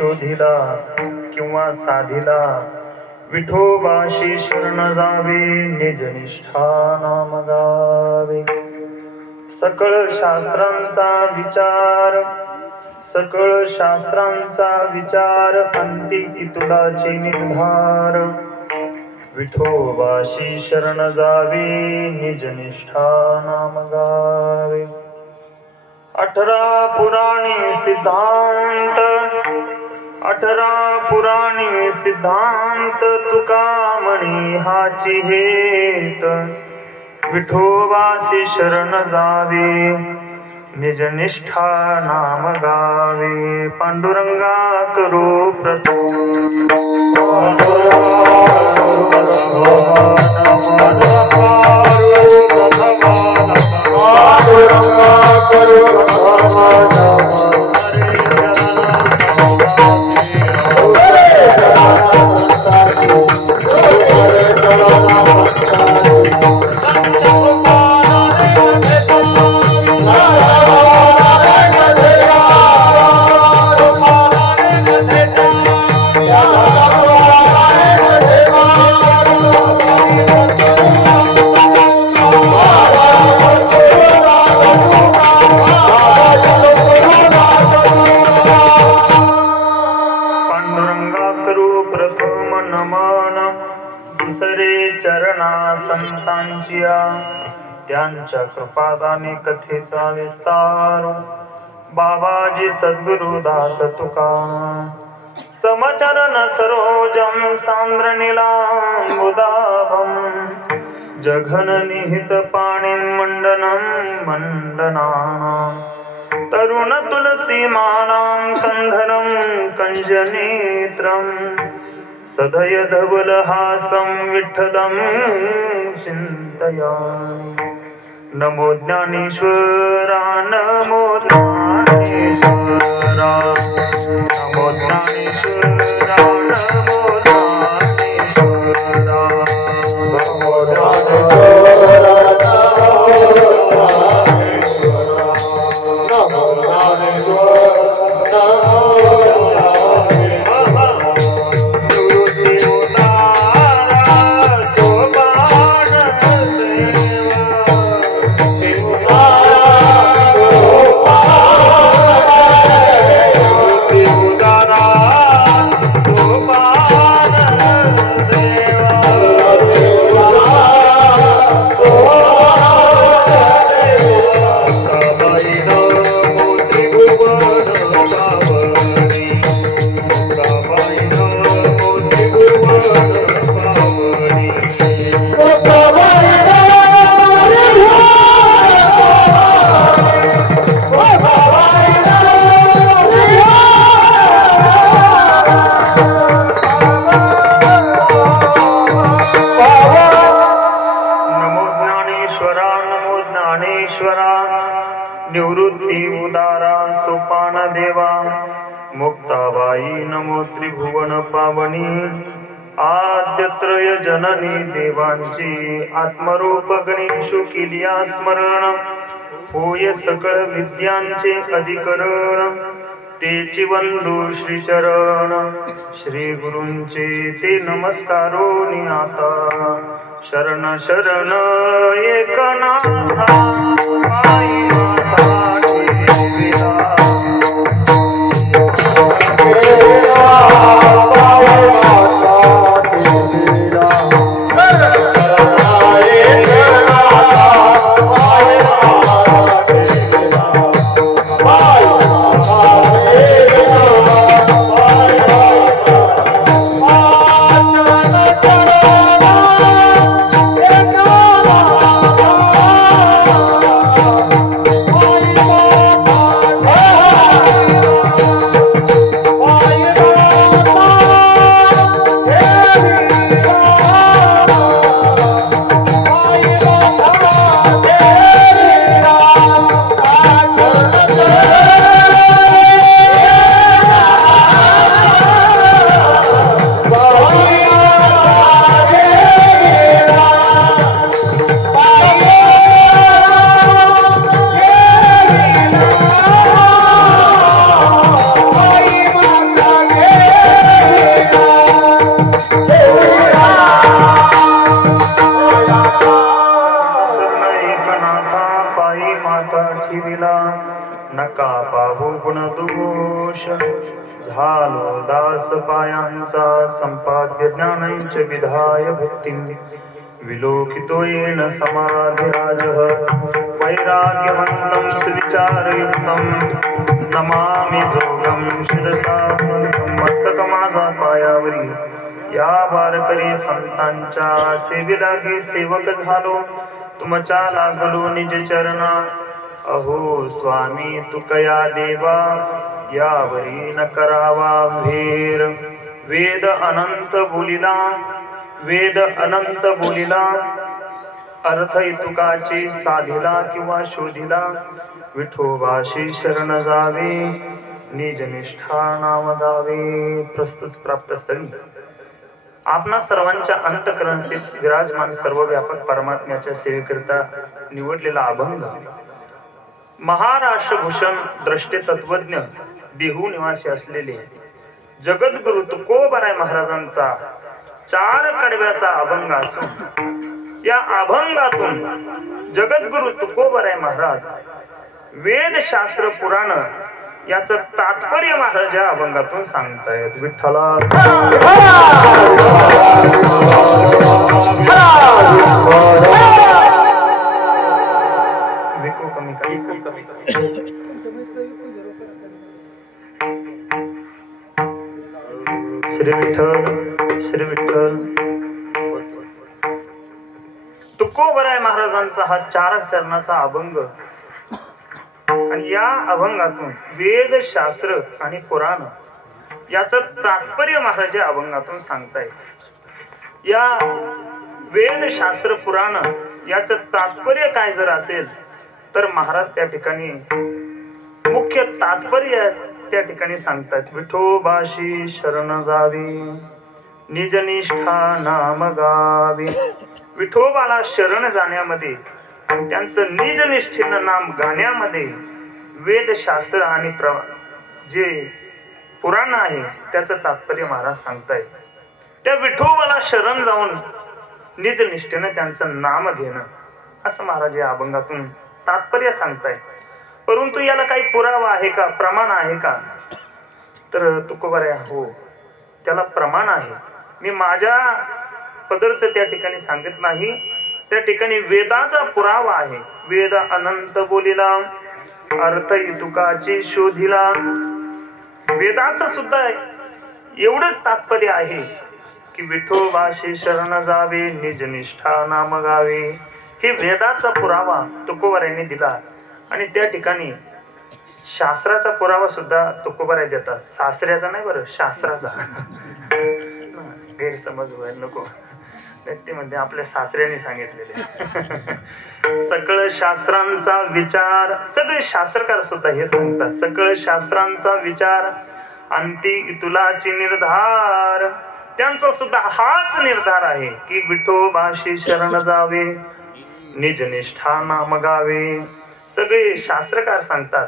शोधिला किंवा साधिला विठोबाशी शरण जावे निजनिष्ठा नाम गावे सकळ शास्त्रांचा विचार अंती तुलाचे निर्धार विठोबाशी शरण जावे निजनिष्ठा नाम गावे 18 पुराणी सिद्धांत तुका म्हणी हाची हेत विठोबासी शरण जावे निजनिष्ठा नाम गावे पांडुरंगा करू त्यांच्या कृपादाने कथेचा विस्तार बाबाजी सद्गुरुदास तुका समचरण सरोजम सांद्रनीलांबुदाभम जघन निहित पाणी मंडना तरुण तुलसी मानां कंधरम कंजनेत्रम सदय धवल हासं विठ्ठलं चिंतयामि नमो ज्ञानेश्वरा नमो ज्ञानेश्वरा नमो ज्ञानेश्वरा नमो ज्ञानेश्वरा नमो ज्ञानेश्वरा नमो निवृत्ती उदारा सोपान देवा मुक्ताबाई नमो त्रिभुवन पावनी आद्यत्रय जननी देवांची आत्मरूप गणेशु किलिया स्मरण होय सकळ विद्यांचे अधिकरण तेची वंदू श्री चरण श्री गुरूंचे ते नमस्कारोनी आता शरण शरण एकनाथा पायी माता ठेविला नका पाहू गुण दोष झालो दास पायांचा संपाद्य ज्ञानंच विधाय भक्ती विलोकितो येन समाधिराज वैराग्यवंतं सुविचारयुक्तं नमामि जोगं शिरसा मस्तक माझा पायावरी या वारकरी संतांच्या सेवेलागी सेवक झालो तुमच्या लागलो निज चरणा अहो स्वामी तुकया देवा यावरी न करावा भेर वेद अनंत बोलिला अर्थ इतुकाची साधिला किंवा शोधिला विठोबाशी शरण जावे निजनिष्ठा नाम गावे प्रस्तुत प्राप्त स्थळी आपणा सर्वांच्या अंतःकरण स्थित विराजमान सर्व व्यापक परमात्म्याच्या सेवेकरिता निवडलेला अभंग महाराष्ट्र भूषण द्रष्टे तत्वज्ञ देहू निवासी असलेले जगद्गुरु तुकोबाराय महाराजांचा 4 कडव्याचा अभंग असून या अभंगातून जगद्गुरु तुकोबाराय महाराज वेद शास्त्र पुराण याचं तात्पर्य महाराज या अभंगातून सांगतायत विठ्ठला श्री विठ्ठल तुकोबाराय महाराजांचा हा 4 चरणाचा अभंग आणि या अभंगातून वेद शास्त्र आणि पुराण याचं तात्पर्य महाराज या अभंगातून सांगतायत या वेद शास्त्र पुराण याचं तात्पर्य काय जर असेल तर महाराज त्या ठिकाणी मुख्य तात्पर्य त्या ठिकाणी सांगतात विठोबाशी शरण जावी निजनिष्ठा नाम गावी विठोबाला शरण जाण्यामध्ये आणि त्यांचं निजनिष्ठेनं नाम गाण्यामध्ये वेदशास्त्र आणि जे पुराण आहे त्याचं तात्पर्य महाराज सांगतायत त्या विठोबाला शरण जाऊन निजनिष्ठेनं त्यांचं नाम घेणं असं महाराज या अभंगातून तात्पर्य सांगतायत परंतु याला काही पुरावा आहे का प्रमाण आहे का तर तुकोबाराय हो त्याला प्रमाण आहे मी माझ्या पदरचं त्या ठिकाणी सांगत नाही त्या ठिकाणी वेदाचा पुरावा आहे वेद अनंत बोलिला अर्थ इतुकाची शोधिला वेदाचं सुद्धा एवढंच तात्पर्य आहे की विठोबाशी शरण जावे निजनिष्ठा नाम गावे हे वेदाचा पुरावा तुकोबारायांनी दिला आणि त्या ठिकाणी शास्त्राचा पुरावा सुद्धा तुकोबाराय देतात सासऱ्याचा नाही बरं शास्त्राचा गैरसमज व्हायला नको ते म्हणजे आपल्या सासऱ्याने सांगितलेले सकळ शास्त्रांचा विचार सगळे शास्त्रकार सुद्धा हे सांगतात सकळ शास्त्रांचा विचार अंती तुलाची निर्धार त्यांचा सुद्धा हाच निर्धार आहे की विठोबाशी शरण जावे निजनिष्ठा नाम गावे सगळे शास्त्रकार सांगतात,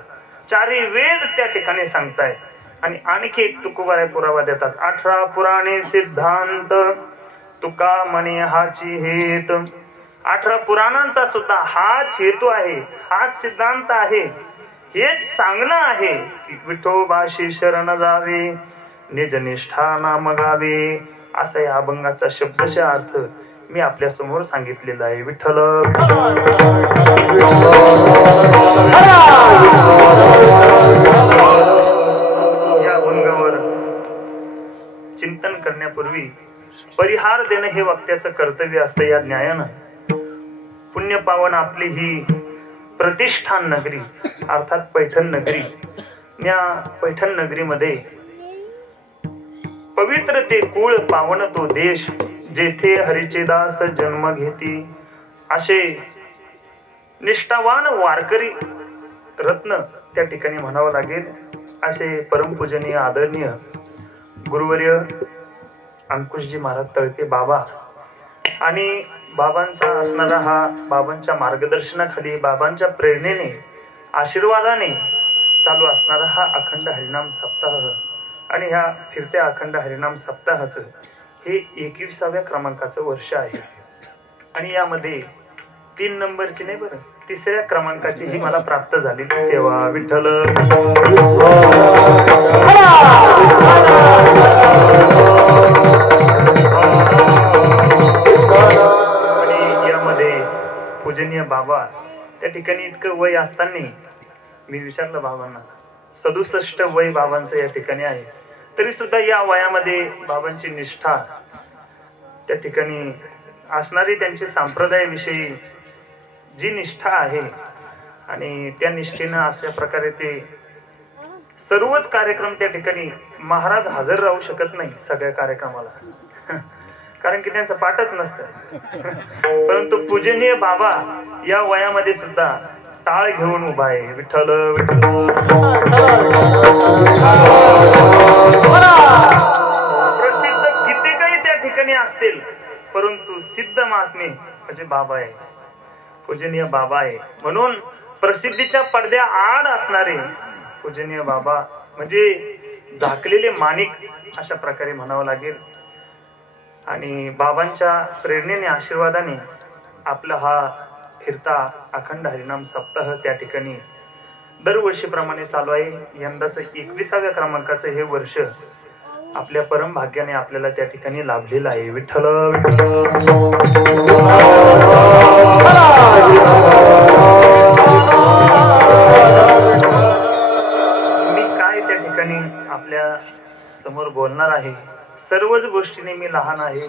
चारी वेद त्या ठिकाणी सांगताय. आणि आणखी एक तुकोबाराय पुरावा देतात. 18 पुराणे सिद्धांत तुका म्हणे हाची हेत. 18 पुराणांचा सुद्धा हाच हेतू आहे, हाच सिद्धांत आहे, हेच सांगणं आहे की विठोबाशी शरण जावे, निज निष्ठा नाम गावे. असा या अभंगाचा शब्दशः अर्थ मी आपल्या समोर सांगितलेला आहे. विठ्ठल या अभंगावर चिंतन करण्यापूर्वी परिहार देणं हे वक्त्याचं कर्तव्य असतं. या न्यायानं पुण्य पावन आपली ही प्रतिष्ठान नगरी अर्थात पैठण नगरी, या पैठण नगरीमध्ये पवित्र ते कुळ पावन तो देश, जेथे हरीचे दास जन्म घेती. असे निष्ठावान वारकरी रत्न त्या ठिकाणी म्हणावं लागेल. असे परमपूजनीय आदरणीय गुरुवर्य अंकुशजी महाराज तळके बाबा आणि बाबांचा असणारा हा, बाबांच्या मार्गदर्शनाखाली, बाबांच्या प्रेरणेने, आशीर्वादाने चालू असणारा हा अखंड हरिनाम सप्ताह. आणि ह्या फिरत्या अखंड हरिनाम सप्ताहाचं हे 21व्या क्रमांकाचं वर्ष आहे. आणि यामध्ये 3 नंबरची नाही बरं, 3ऱ्या क्रमांकाची ही मला प्राप्त झालेली सेवा. विठ्ठल आणि यामध्ये पूजनीय बाबा त्या ठिकाणी इतकं वय असताना मी विचारलं बाबांना, 67 वय बाबांचं या ठिकाणी आहे, तरी सुद्धा या वयामध्ये बाबांची निष्ठा त्या ठिकाणी असणारी, त्यांची संप्रदायाविषयी जी निष्ठा आहे आणि त्या निष्ठेनं अशा प्रकारे ते सर्वच कार्यक्रम त्या ठिकाणी महाराज हजर राहू शकत नाही सगळ्या कार्यक्रमाला, कारण की त्यांचं पाठच नसतं. परंतु पूजनीय बाबा या वयामध्ये सुद्धा टाळ घेऊन उभा आहे. विठ्ठल प्रसिद्ध कितीकही त्या ठिकाणी असतील, परंतु सिद्ध महात्मे म्हणजे बाबा आहे, पूजनीय बाबा आहे. म्हणून प्रसिद्धीच्या पडद्या आड असणारे पूजनीय बाबा म्हणजे झाकलेले माणिक अशा प्रकारे म्हणावं लागेल. आणि बाबांच्या प्रेरणेने, आशीर्वादाने आपला हा फिरता अखंड हरिनाम सप्ताह त्या ठिकाणी दरवर्षीप्रमाणे चालू आहे. यंदाचं 21व्या क्रमांकाचं हे वर्ष आपल्या परम भाग्याने आपल्याला त्या ठिकाणी लाभलेलं आहे. विठ्ठल मी काय त्या ठिकाणी आपल्या समोर बोलणार आहे, सर्वच गोष्टीने मी लहान आहे,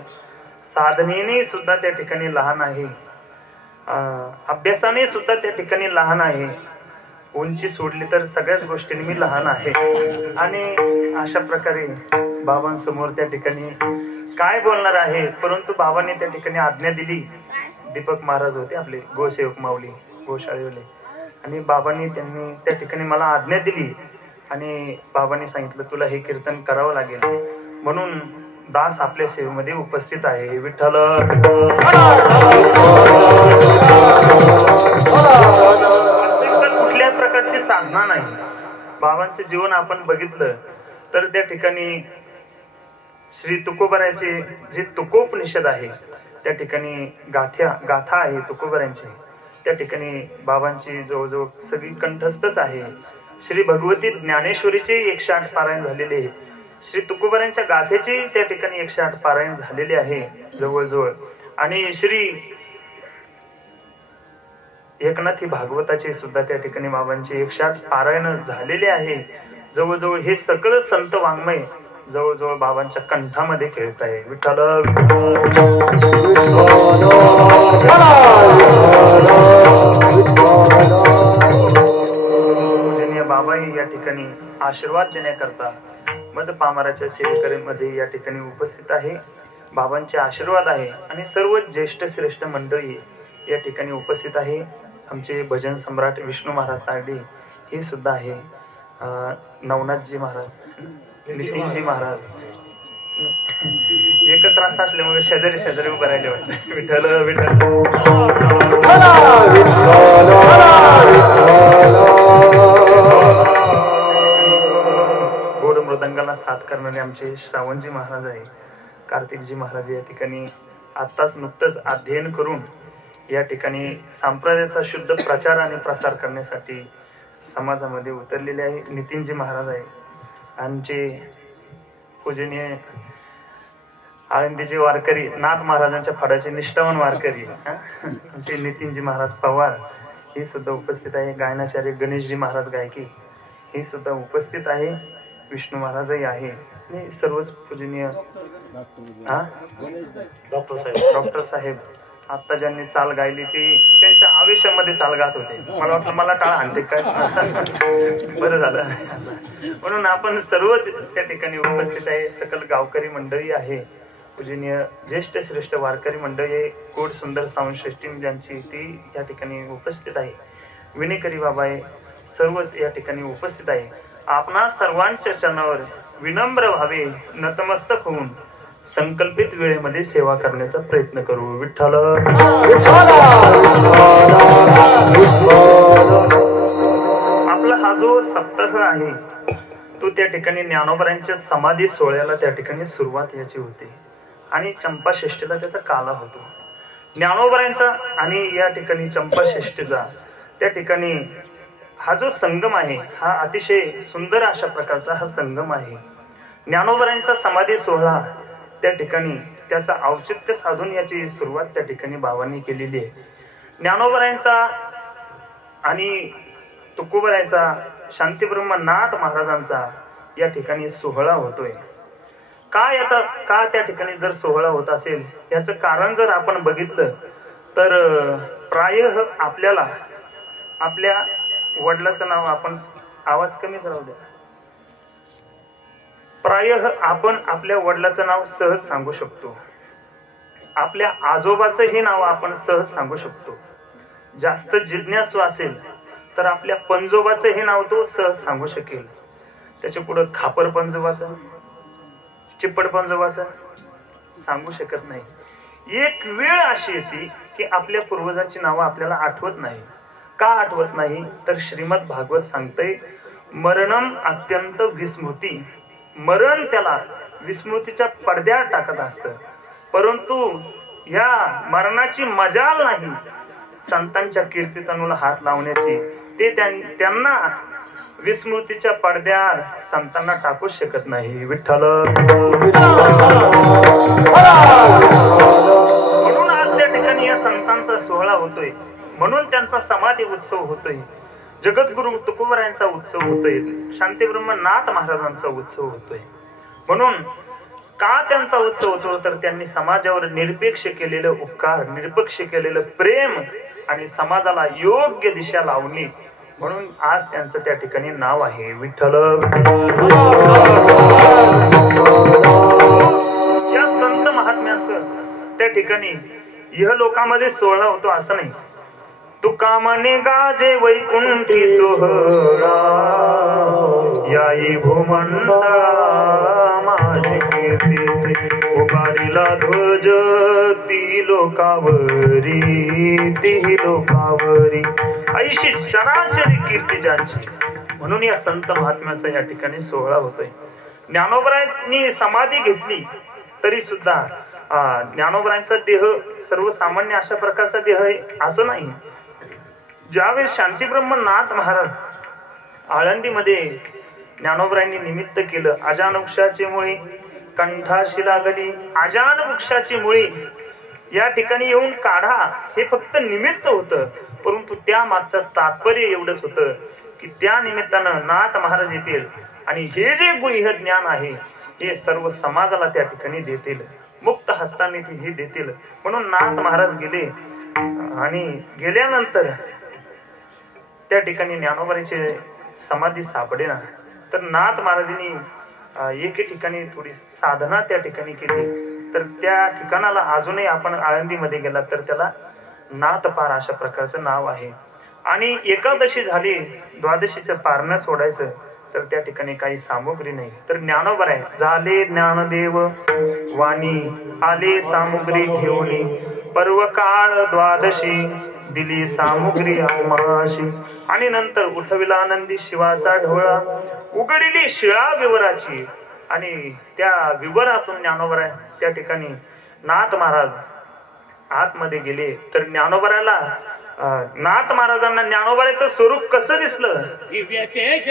साधनेने सुद्धा त्या ठिकाणी लहान आहे, अभ्यासाने सुद्धा त्या ठिकाणी लहान आहे, उंची सोडली तर सगळ्याच गोष्टींनी मी लहान आहे. आणि अशा प्रकारे बाबांसमोर त्या ठिकाणी काय बोलणार आहे, परंतु बाबांनी त्या ठिकाणी आज्ञा दिली. दीपक महाराज होते आपले गोसेवक माऊली गोशाळेवाले, आणि बाबांनी त्यांनी त्या ठिकाणी मला आज्ञा दिली आणि बाबांनी सांगितलं तुला हे कीर्तन करावं लागेल. म्हणून दास आपल्या सेवेमध्ये उपस्थित आहे. विठ्ठल कुठल्या प्रकारची साधना नाही. बाबांचे जीवन आपण बघितलं तर त्या ठिकाणी श्री तुकोबरायचे जे तुकोपनिषद आहे त्या ठिकाणी गाथा आहे तुकोबरायांची, त्या ठिकाणी बाबांची जवळजवळ सगळी कंठस्थच आहे. श्री भगवती ज्ञानेश्वरीचे 108 पारायण झालेले, श्री तुकोबरायांच्या गाथेचे त्या ठिकाणी 108 पारायण झालेले आहे जवळजवळ. आणि श्री एकनाथी भागवताचे सुद्धा त्या ठिकाणी बाबांचे 108 पारायण झालेले आहे. जवळजवळ हे सगळं संत वाङ्मय जवळजवळ बाबांच्या कंठामध्ये खेळत आहे. विठ्ठल पूजनीय बाबाही या ठिकाणी आशीर्वाद देण्याकरता मध पामाराच्या सेवेकरीमध्ये या ठिकाणी उपस्थित आहे. बाबांचे आशीर्वाद आहे आणि सर्व ज्येष्ठ श्रेष्ठ मंडळी या ठिकाणी उपस्थित आहे. आमचे भजन सम्राट विष्णू महाराज तारडी हे सुद्धा आहे, नवनाथजी महाराज, नितीनजी महाराज, एकच रास्ता असल्यामुळे शेजारी शेजारी उभं राहिले वाटतं. विठ्ठल विठ्ठल साथ करणारे आमचे श्रावणजी महाराज आहे, कार्तिकजी महाराज या ठिकाणी आत्ताच नुकतंच अध्ययन करून या ठिकाणी संप्रदायाचा शुद्ध प्रचार आणि प्रसार करण्यासाठी समाजामध्ये उतरलेले आहे. नितीनजी महाराज आहे, आमचे पूजनीय आळंदीचे वारकरी, नाथ महाराजांच्या फडाचे निष्ठावान वारकरी आमचे नितीनजी महाराज पवार हे सुद्धा उपस्थित आहे. गायनाचार्य गणेशजी महाराज गायकी हे सुद्धा उपस्थित आहे. विष्णू महाराजही आहे आणि सर्वच पूजनीय डॉक्टर साहेब आता ज्यांनी चाल गायली ती त्यांच्या आवेशामध्ये चाल गात होते. मला वाटलं मला टाळा आणते काय, बरं झालं. म्हणून आपण सर्वच त्या ठिकाणी उपस्थित आहे. सकल गावकरी मंडळी आहे, पूजनीय ज्येष्ठ श्रेष्ठ वारकरी मंडळी, कोड सुंदर साऊंड सिस्टीम ज्यांची ती या ठिकाणी उपस्थित आहे. विनेकरी बाबा आहे, सर्वच या ठिकाणी उपस्थित आहे. आपणा सर्वांच्या चरणावर विनम्र भावे नतमस्तक होऊन संकल्पित वेळेमध्ये सेवा करण्याचा प्रयत्न करू. विठ्ठल. आपला हा जो सप्ताह आहे तो त्या ठिकाणी ज्ञानोबरांच्या समाधी सोहळ्याला त्या ठिकाणी सुरुवात याची होते आणि चंपाषष्ठीला त्याचा काला होतो. ज्ञानोबरांचा आणि या ठिकाणी चंपाषष्ठीचा त्या ठिकाणी हा जो संगम आहे हा अतिशय सुंदर अशा प्रकारचा हा संगम आहे. ज्ञानोबरांचा समाधी सोहळा त्या ठिकाणी त्याचा औचित्य साधून याची सुरुवात त्या ठिकाणी बाबांनी केलेली आहे. ज्ञानोबरांचा आणि तुकोबरांचा शांतीब्रह्मनाथ महाराजांचा या ठिकाणी सोहळा होतोय. का त्या ठिकाणी जर सोहळा होत असेल याचं कारण जर आपण बघितलं तर प्रायः आपल्याला आपल्या वडिलाचं नाव, आपण आवाज कमी राहू द्या, प्रायः आपण आपल्या वडिलाचं नाव सहज सांगू शकतो. आपल्या आजोबाचं हे नाव आपण सहज सांगू शकतो. जास्त जिज्ञासू असेल तर आपल्या पंजोबाचं हे नाव तो सहज सांगू शकेल. त्याच्या पुढं खापर पंजोबाचं, चिप्पड पंजोबाचं सांगू शकत नाही. एक वेळ अशी येते की आपल्या पूर्वजाची नावं आपल्याला आठवत नाही. का आठवत नाही तर श्रीमद भागवत सांगतंय, मरणम अत्यंत विस्मृती. मरण त्याला विस्मृतीच्या पडद्यात टाकत असतं, परंतु या मरणाची मजाल नाही संतांच्या कीर्तितनूला हात लावण्याची. ते त्यांना विस्मृतीच्या पडद्यात संतांना टाकू शकत नाही. विठ्ठल. म्हणून आज त्या ठिकाणी या संतांचा सोहळा होतोय, म्हणून त्यांचा समाधी उत्सव होतोय, जगद्गुरु तुकोबरायांचा उत्सव होतोय, शांतीब्रह्मनाथ महाराजांचा उत्सव होतोय. म्हणून का त्यांचा उत्सव होतो तर त्यांनी समाजावर निरपेक्ष केलेलं उपकार, निरपेक्ष केलेलं प्रेम आणि समाजाला योग्य दिशा लावणे, म्हणून आज त्यांचं त्या ठिकाणी नाव आहे विठ्ठल. या संत महात्म्यांचं त्या ठिकाणी इहलोकामध्ये सोहळा होतो असं नाही. तुका म्हणे गाजे वैकुंठी सोहळा, याई भूमंडळा माझी कीर्ती. उभारिला ध्वज ती लोकावरी, ती लोकावरी, ऐशी चराचरी कीर्ती ज्यांची. म्हणून या संत महात्म्याचा या ठिकाणी सोहळा होतोय. ज्ञानोबरायांनी समाधी घेतली तरी सुद्धा ज्ञानोबरायांचा देह सर्वसामान्य अशा प्रकारचा देह आहे असं नाही. ज्यावेळेस शांतीब्रह्मनाथ महाराज आळंदीमध्ये ज्ञानोबरायांनी निमित्त केलं, अजान वृक्षाची मुळी कंठाशी लागली, अजान वृक्षाची मुळी या ठिकाणी येऊन काढा, हे फक्त निमित्त होतं, परंतु त्या मागचं तात्पर्य एवढंच होतं की त्या निमित्तानं नाथ महाराज येतील आणि हे जे गुह्य ज्ञान आहे हे सर्व समाजाला त्या ठिकाणी देतील, मुक्त हस्ताने हे देतील. म्हणून नाथ महाराज गेले आणि गेल्यानंतर त्या ठिकाणी ज्ञानोबरांची समाधी सापडेना. तर नाथ महाराजांनी एके ठिकाणी थोडी साधना त्या ठिकाणी केली, तर त्या ठिकाणाला अजूनही आपण आळंदीमध्ये गेला तर त्याला नाथपार अशा प्रकारचं नाव आहे. आणि एकादशी झाली, द्वादशीचं पारणं सोडायचं तर त्या ठिकाणी काही सामुग्री नाही. तर ज्ञानोबा आहे, झाले ज्ञानदेव वाणी आले सामुग्री घेऊन, पर्वकाळ द्वादशी दिली सामुग्री आमाशी. आणि नंतर उठविला आनंदी शिवाचा ढोळा, उघडली शिळा विवराची आणि त्या विवरातून ज्ञानोबराय त्या ठिकाणी नाथ महाराज आतमध्ये गेले तर ज्ञानोबराला नाथ महाराजांना ज्ञानोबराचं स्वरूप कसं दिसलं? दिव्य तेज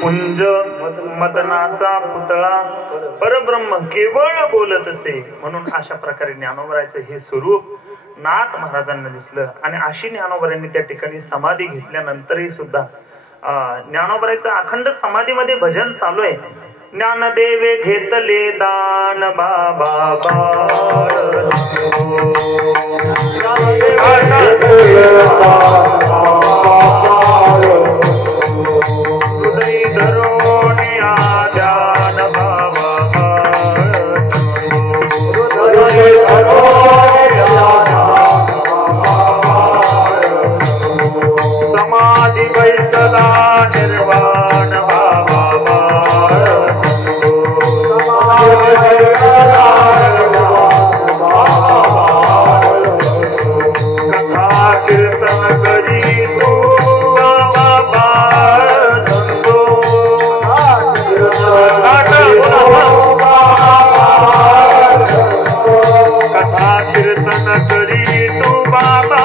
पुंज मदनाचा पुतळा परब्रह्म केवळ बोलत असे म्हणून अशा प्रकारे ज्ञानोबरायचं हे स्वरूप नाथ महाराजांना दिसलं. आणि अशी ज्ञानोबरांनी त्या ठिकाणी समाधी घेतल्यानंतरही सुद्धा ज्ञानोबरायचं अखंड समाधीमध्ये भजन चालू आहे. ज्ञानदेवे घेतले दान बाबा हृदय धरून आद्यान बाबा हृदय समाधी बैसला निर्वाण बाबा कथा कीर्तन करी तू बाबा कथा कीर्तन करी तू बाबा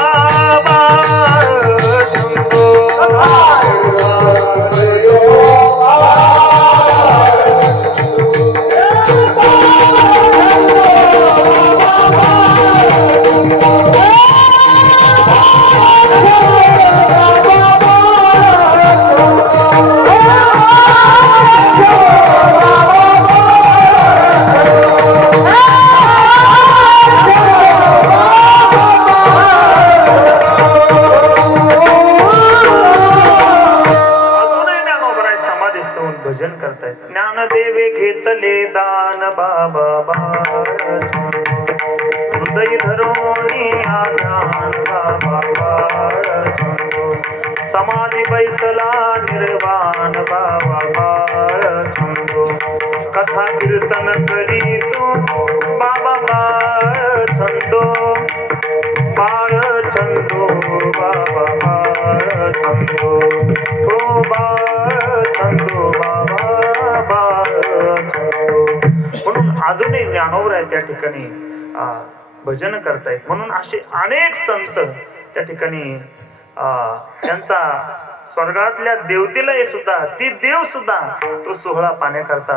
भजन करतायत. ज्ञानदेवे घेतले दान बाबा हृदय धरोणी आज्ञान बाबा समाधी बैसला निर्वाण बाबा कथा कीर्तन करी तू बाबा छंदो बाळ छंदो बाबा छंदो हो बाळ छंदो म्हणून अजूनही ज्ञानोबराय त्या ठिकाणी भजन करतायत. म्हणून असे अनेक संत त्या ठिकाणी त्यांचा स्वर्गातल्या देवतेला हे सुद्धा ती देव सुद्धा तो सोहळा पाहण्याकरता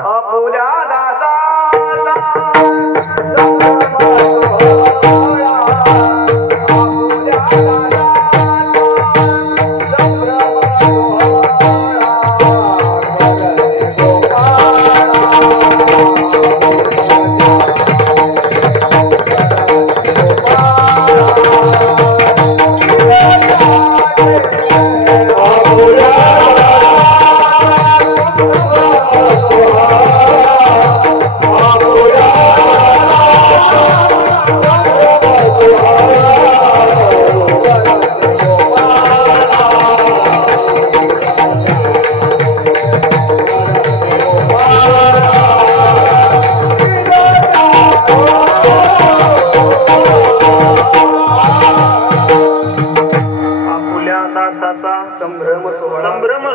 संभ्रम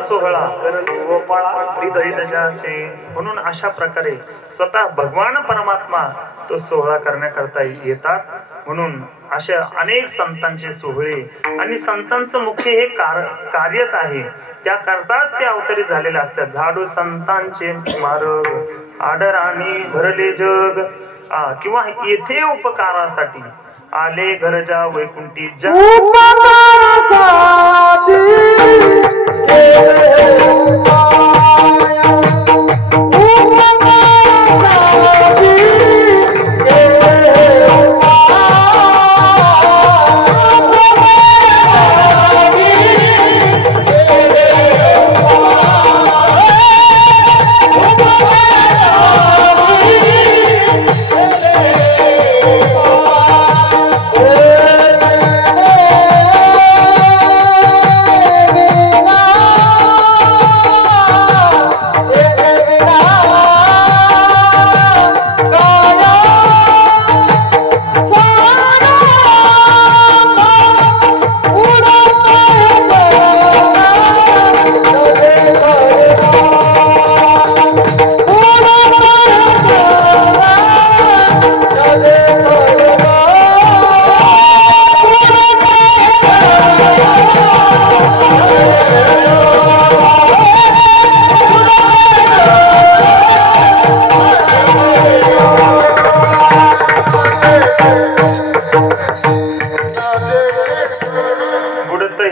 सोहळा म्हणून अशा प्रकारे स्वतः भगवान परमात्मा तो सोहळा करण्याकरता येतात. म्हणून अशा अनेक संतांचे सोहळे आणि संतांचं मुख्य हे कार्यच आहे. त्याकरताच ते अवतरित झालेले असतात. झाडू संतांचे मार्ग आदराने भरले जग किंवा येथे उपकारासाठी आले घरजा वैकुंठी जा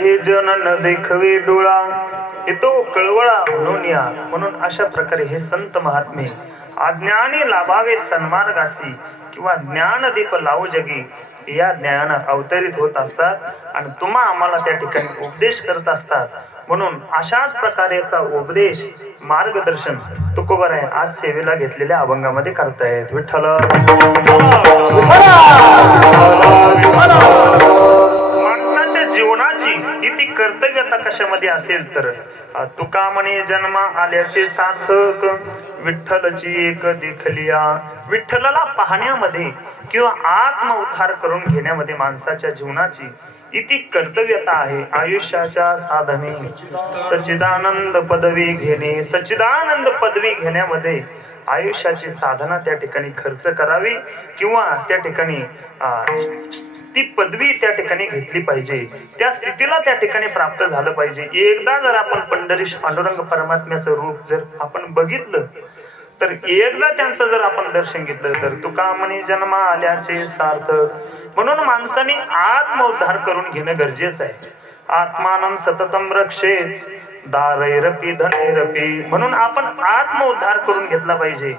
हे जन न देखवे डोळा येतो कळवळा म्हणून या. म्हणून अशा प्रकारे हे संत महात्मे अज्ञानी लाभावे सन्मार्गासी किंवा ज्ञानदीप लावू जगी या ज्ञानानं अवतरित होत असतात आणि तुम्हा आम्हाला त्या ठिकाणी उपदेश करत असतात. म्हणून अशाच प्रकारेचा उपदेश मार्गदर्शन तुकोबराय आज सेवेला घेतलेल्या अभंगामध्ये करतायत. विठ्ठल माणसाच्या जीवनाची किती कर्तव्यता कशामध्ये असेल तर तुका म्हणे जन्मा आल्याचे सार्थक विठ्ठलची एक देखलिया. विठ्ठलाला पाहण्यामध्ये किंवा आत्म उद्धार करून घेण्यामध्ये माणसाच्या जीवनाची इति कर्तव्यता आहे. आयुष्याच्या साधने सच्चिदानंद पदवी घेणे, सच्चिदानंद पदवी घेण्यामध्ये आयुष्याची साधना त्या ठिकाणी खर्च करावी किंवा त्या ठिकाणी ती पदवी त्या ठिकाणी घेतली पाहिजे. त्या स्थितीला त्या ठिकाणी प्राप्त झालं पाहिजे. एकदा जर आपण पंढरीश पांडुरंग परमात्म्याचं रूप जर आपण बघितलं तर एकदा त्यांचं जर आपण दर्शन घेतलं तर तुका म्हणे जन्मा आल्याचे सार्थक. म्हणून माणसाने आत्मउद्धार करून घेणं गरजेचं आहे. आत्मानं सततम रक्षेत दारैरपी धनैरपी. म्हणून आपण आत्मउद्धार करून घेतला पाहिजे.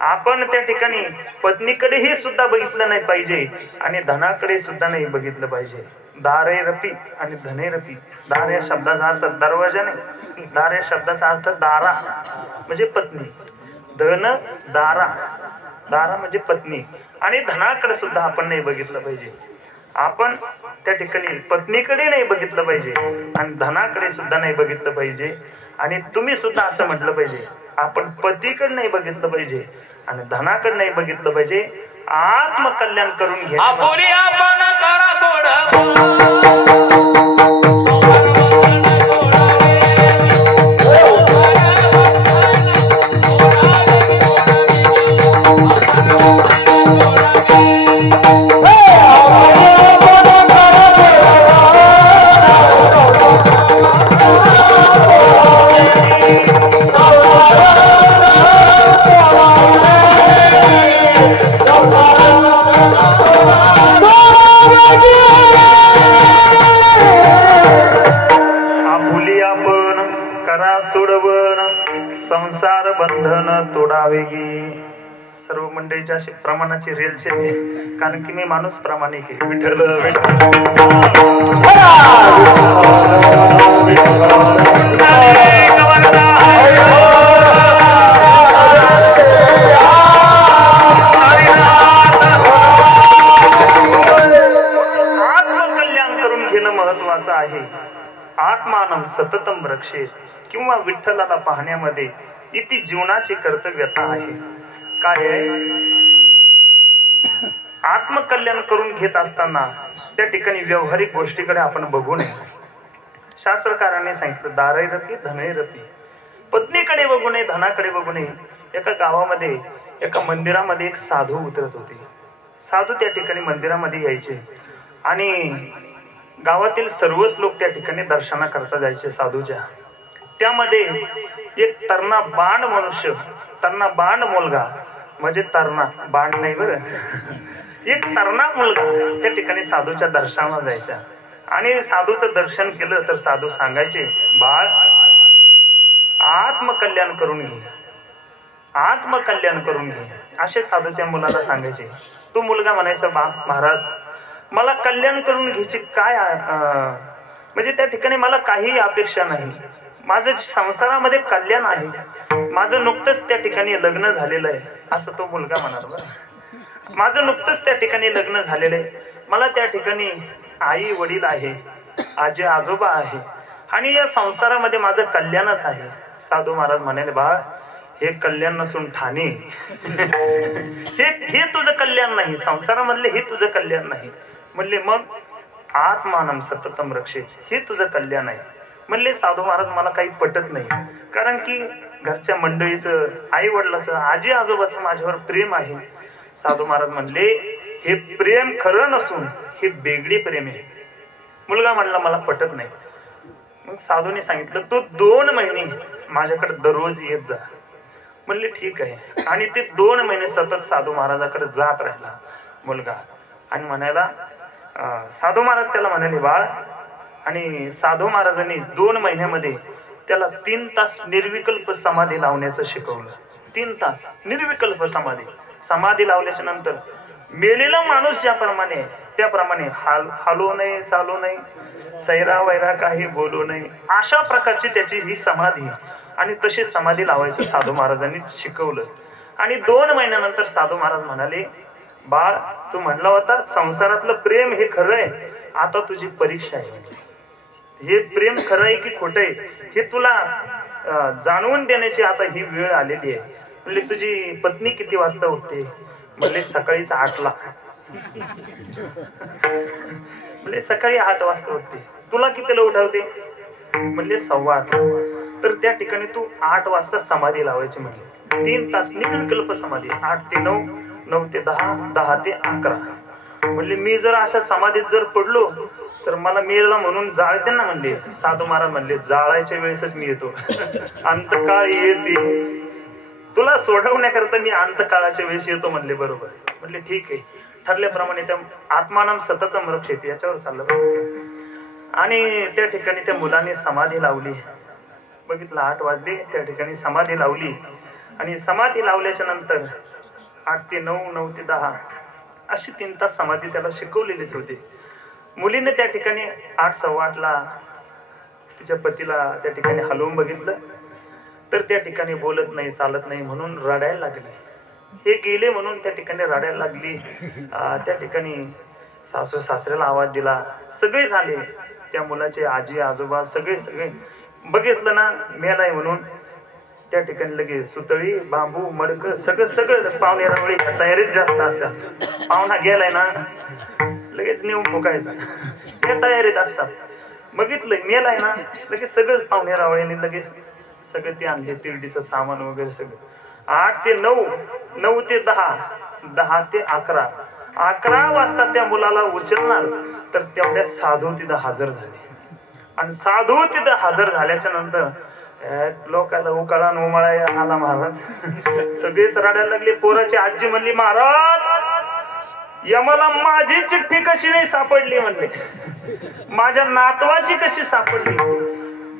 आपण त्या ठिकाणी पत्नीकडेही सुद्धा बघितलं नाही पाहिजे आणि धनाकडे सुद्धा नाही बघितलं पाहिजे. दारैरपी आणि धनैरपी. दार या शब्दाचा अर्थ दरवाजा नाही, दार या शब्दाचा अर्थ दारा म्हणजे पत्नी. धन दारा, दारा म्हणजे पत्नी. आणि धनाकडे सुद्धा आपण नाही बघितलं पाहिजे. आपण त्या ठिकाणी पत्नीकडे नाही बघितलं पाहिजे आणि धनाकडे सुद्धा नाही बघितलं पाहिजे. आणि तुम्ही सुद्धा असं म्हटलं पाहिजे आपण पतीकडे नाही बघितलं पाहिजे आणि धनाकडे नाही बघितलं पाहिजे. आत्मकल्याण करून घ्या. संसार बंधन तोडावे गे. सर्व मंडळीच्या प्रमाणाची रेलचे कारण की मी माणूस प्रामाणिक आहे. विठ्ठल आत्मकल्याण करून घेणं महत्वाचं आहे. आत्मानं सततम रक्षेत किंवा विठ्ठलाला पाहण्यामध्ये इति जीवनाची कर्तव्यता आहे. काय आहे? आत्मकल्याण करून घेत असताना त्या ठिकाणी व्यावहारिक गोष्टीकडे आपण बघू नये. शास्त्रकारांनी सांगितलं दारैरपी धनैरपी. पत्नीकडे बघू नये, धनाकडे बघू नये. एका गावामध्ये एका मंदिरामध्ये एक साधू उतरत होते. साधू त्या ठिकाणी मंदिरामध्ये यायचे आणि गावातील सर्वच लोक त्या ठिकाणी दर्शना करता जायचे साधूच्या. त्यामध्ये एक तरणा बाण मनुष्य, तरणा बाण मुलगा म्हणजे तरणा बाण नाही बरं, एक तरणा मुलगा त्या ठिकाणी साधूच्या दर्शनाला जायचा. आणि साधूचं दर्शन केलं तर साधू सांगायचे बाळ आत्मकल्याण करून घे, आत्मकल्याण करून घे. असे साधू त्या मुलाला सांगायचे. तो मुलगा म्हणायचा बा महाराज मला कल्याण करून घ्यायची काय म्हणजे त्या ठिकाणी मला काही अपेक्षा नाही. माझं संसारामध्ये कल्याण आहे. माझं नुकतंच त्या ठिकाणी लग्न झालेलं आहे असं तो मुलगा म्हणाला. बरं माझं नुकतंच त्या ठिकाणी लग्न झालेलं आहे. मला त्या ठिकाणी आई वडील आहे, आजी आजोबा आहे आणि या संसारामध्ये माझं कल्याणच आहे. साधू महाराज म्हणाले बाळ हे कल्याण नसून ठाणे हे तुझं कल्याण नाही, संसारामधले हे तुझं कल्याण नाही. म्हणले मग आत्मानं सततम रक्षेत हे तुझं कल्याण आहे. म्हणले साधू महाराज मला काही पटत नाही कारण की घरच्या मंडळीचं आई वडिलाचं आजी आजोबाचं माझ्यावर प्रेम आहे. साधू महाराज म्हणले हे प्रेम खरं नसून हे बेगडी प्रेम आहे. मुलगा म्हणला मला पटत नाही. मग साधूने सांगितलं तू 2 महिने माझ्याकडे दररोज येत जा. म्हणले ठीक आहे. आणि ते 2 महिने सतत साधू महाराजाकडे जात राहिला मुलगा. आणि म्हणायला साधू महाराज त्याला म्हणाले बाळ आणि साधू महाराजांनी 2 महिन्यामध्ये त्याला 3 तास निर्विकल्प समाधी लावण्याचं शिकवलं. 3 तास निर्विकल्प समाधी लावल्याच्या नंतर मेलेला माणूस ज्याप्रमाणे त्याप्रमाणे हालू नये, चालू नये, सैरा वैरा काही बोलू नये, अशा प्रकारची त्याची ही समाधी आणि तशी समाधी लावायचं साधू महाराजांनी शिकवलं. आणि 2 महिन्यानंतर साधू महाराज म्हणाले, बाळ तू म्हणला होता संसारातलं प्रेम हे खरं आहे, आता तुझी परीक्षा आहे. हे प्रेम खरं आहे की खोटं आहे हे तुला जाणवून देण्याची आता ही वेळ आलेली आहे. म्हणजे तुझी पत्नी किती वाजता उठते? म्हणजे सकाळीच 8ला. म्हणजे सकाळी 8 वाजता उठते. तुला कितीला उठवते? म्हणजे 8:15. तर त्या ठिकाणी तू 8 वाजता समाधी लावायची म्हणजे 3 तास निर्विकल्प समाधी. 8 ते 9, 9 ते 10, 10 ते 11. म्हणजे मी जर अशा समाधीत जर पडलो तर मला मेला म्हणून जाळते ना म्हणले. साधू महाराज म्हणले जाळायच्या वेळेसच मी येतो. अंतकाळ येते तुला सोडवण्याकरता मी अंतकाळाच्या वेळेस येतो म्हणले. बरोबर म्हणले ठीक आहे. ठरल्याप्रमाणे त्या आत्मानाम सततम रक्षेते याच्यावर चाललं. आणि त्या ठिकाणी त्या मुलाने समाधी लावली. बघितलं 8 वाजले त्या ठिकाणी समाधी लावली. आणि समाधी लावल्याच्या नंतर 8 ते 9, 9 ते 10 अशी 3 तास समाधी त्याला शिकवलेलीच होती. मुलीने त्या ठिकाणी 8, 8:15ला तिच्या पतीला त्या ठिकाणी हलवून बघितलं तर त्या ठिकाणी बोलत नाही, चालत नाही म्हणून रडायला लागले. हे गेले म्हणून त्या ठिकाणी रडायला लागली. त्या ठिकाणी सासू सासऱ्याला आवाज दिला. सगळे झाले त्या मुलाचे आजी आजोबा सगळे बघितलं ना मेलाय म्हणून. त्या ठिकाणी लगेच सुतळी, बांबू, मडकं सगळं पाहुणे रावळी तयारीत जास्त असतात. पाहुणा गेलाय ना लगेच नेऊन फुकायचा या तयारीत असतात. बघितलंय मेलाय ना लगेच सगळं पाहुणे रावळीने लगेच सगळं ते आणले तिरडीचं सामान वगैरे सगळं. 8 ते 9, 9 ते 10, 10 ते 11, 11 वाजता त्या मुलाला उचलणार तर तेवढ्या साधू तिथं हजर झाले. आणि साधू तिथं हजर झाल्याच्या नंतर लोकांना उकाळा उमाळा आला महाराज. सगळेच रडायला लागले. पोराची आजी म्हणली महाराज यमाला माझी चिठ्ठी कशी नाही सापडली म्हणले, माझ्या नातवाची कशी सापडली.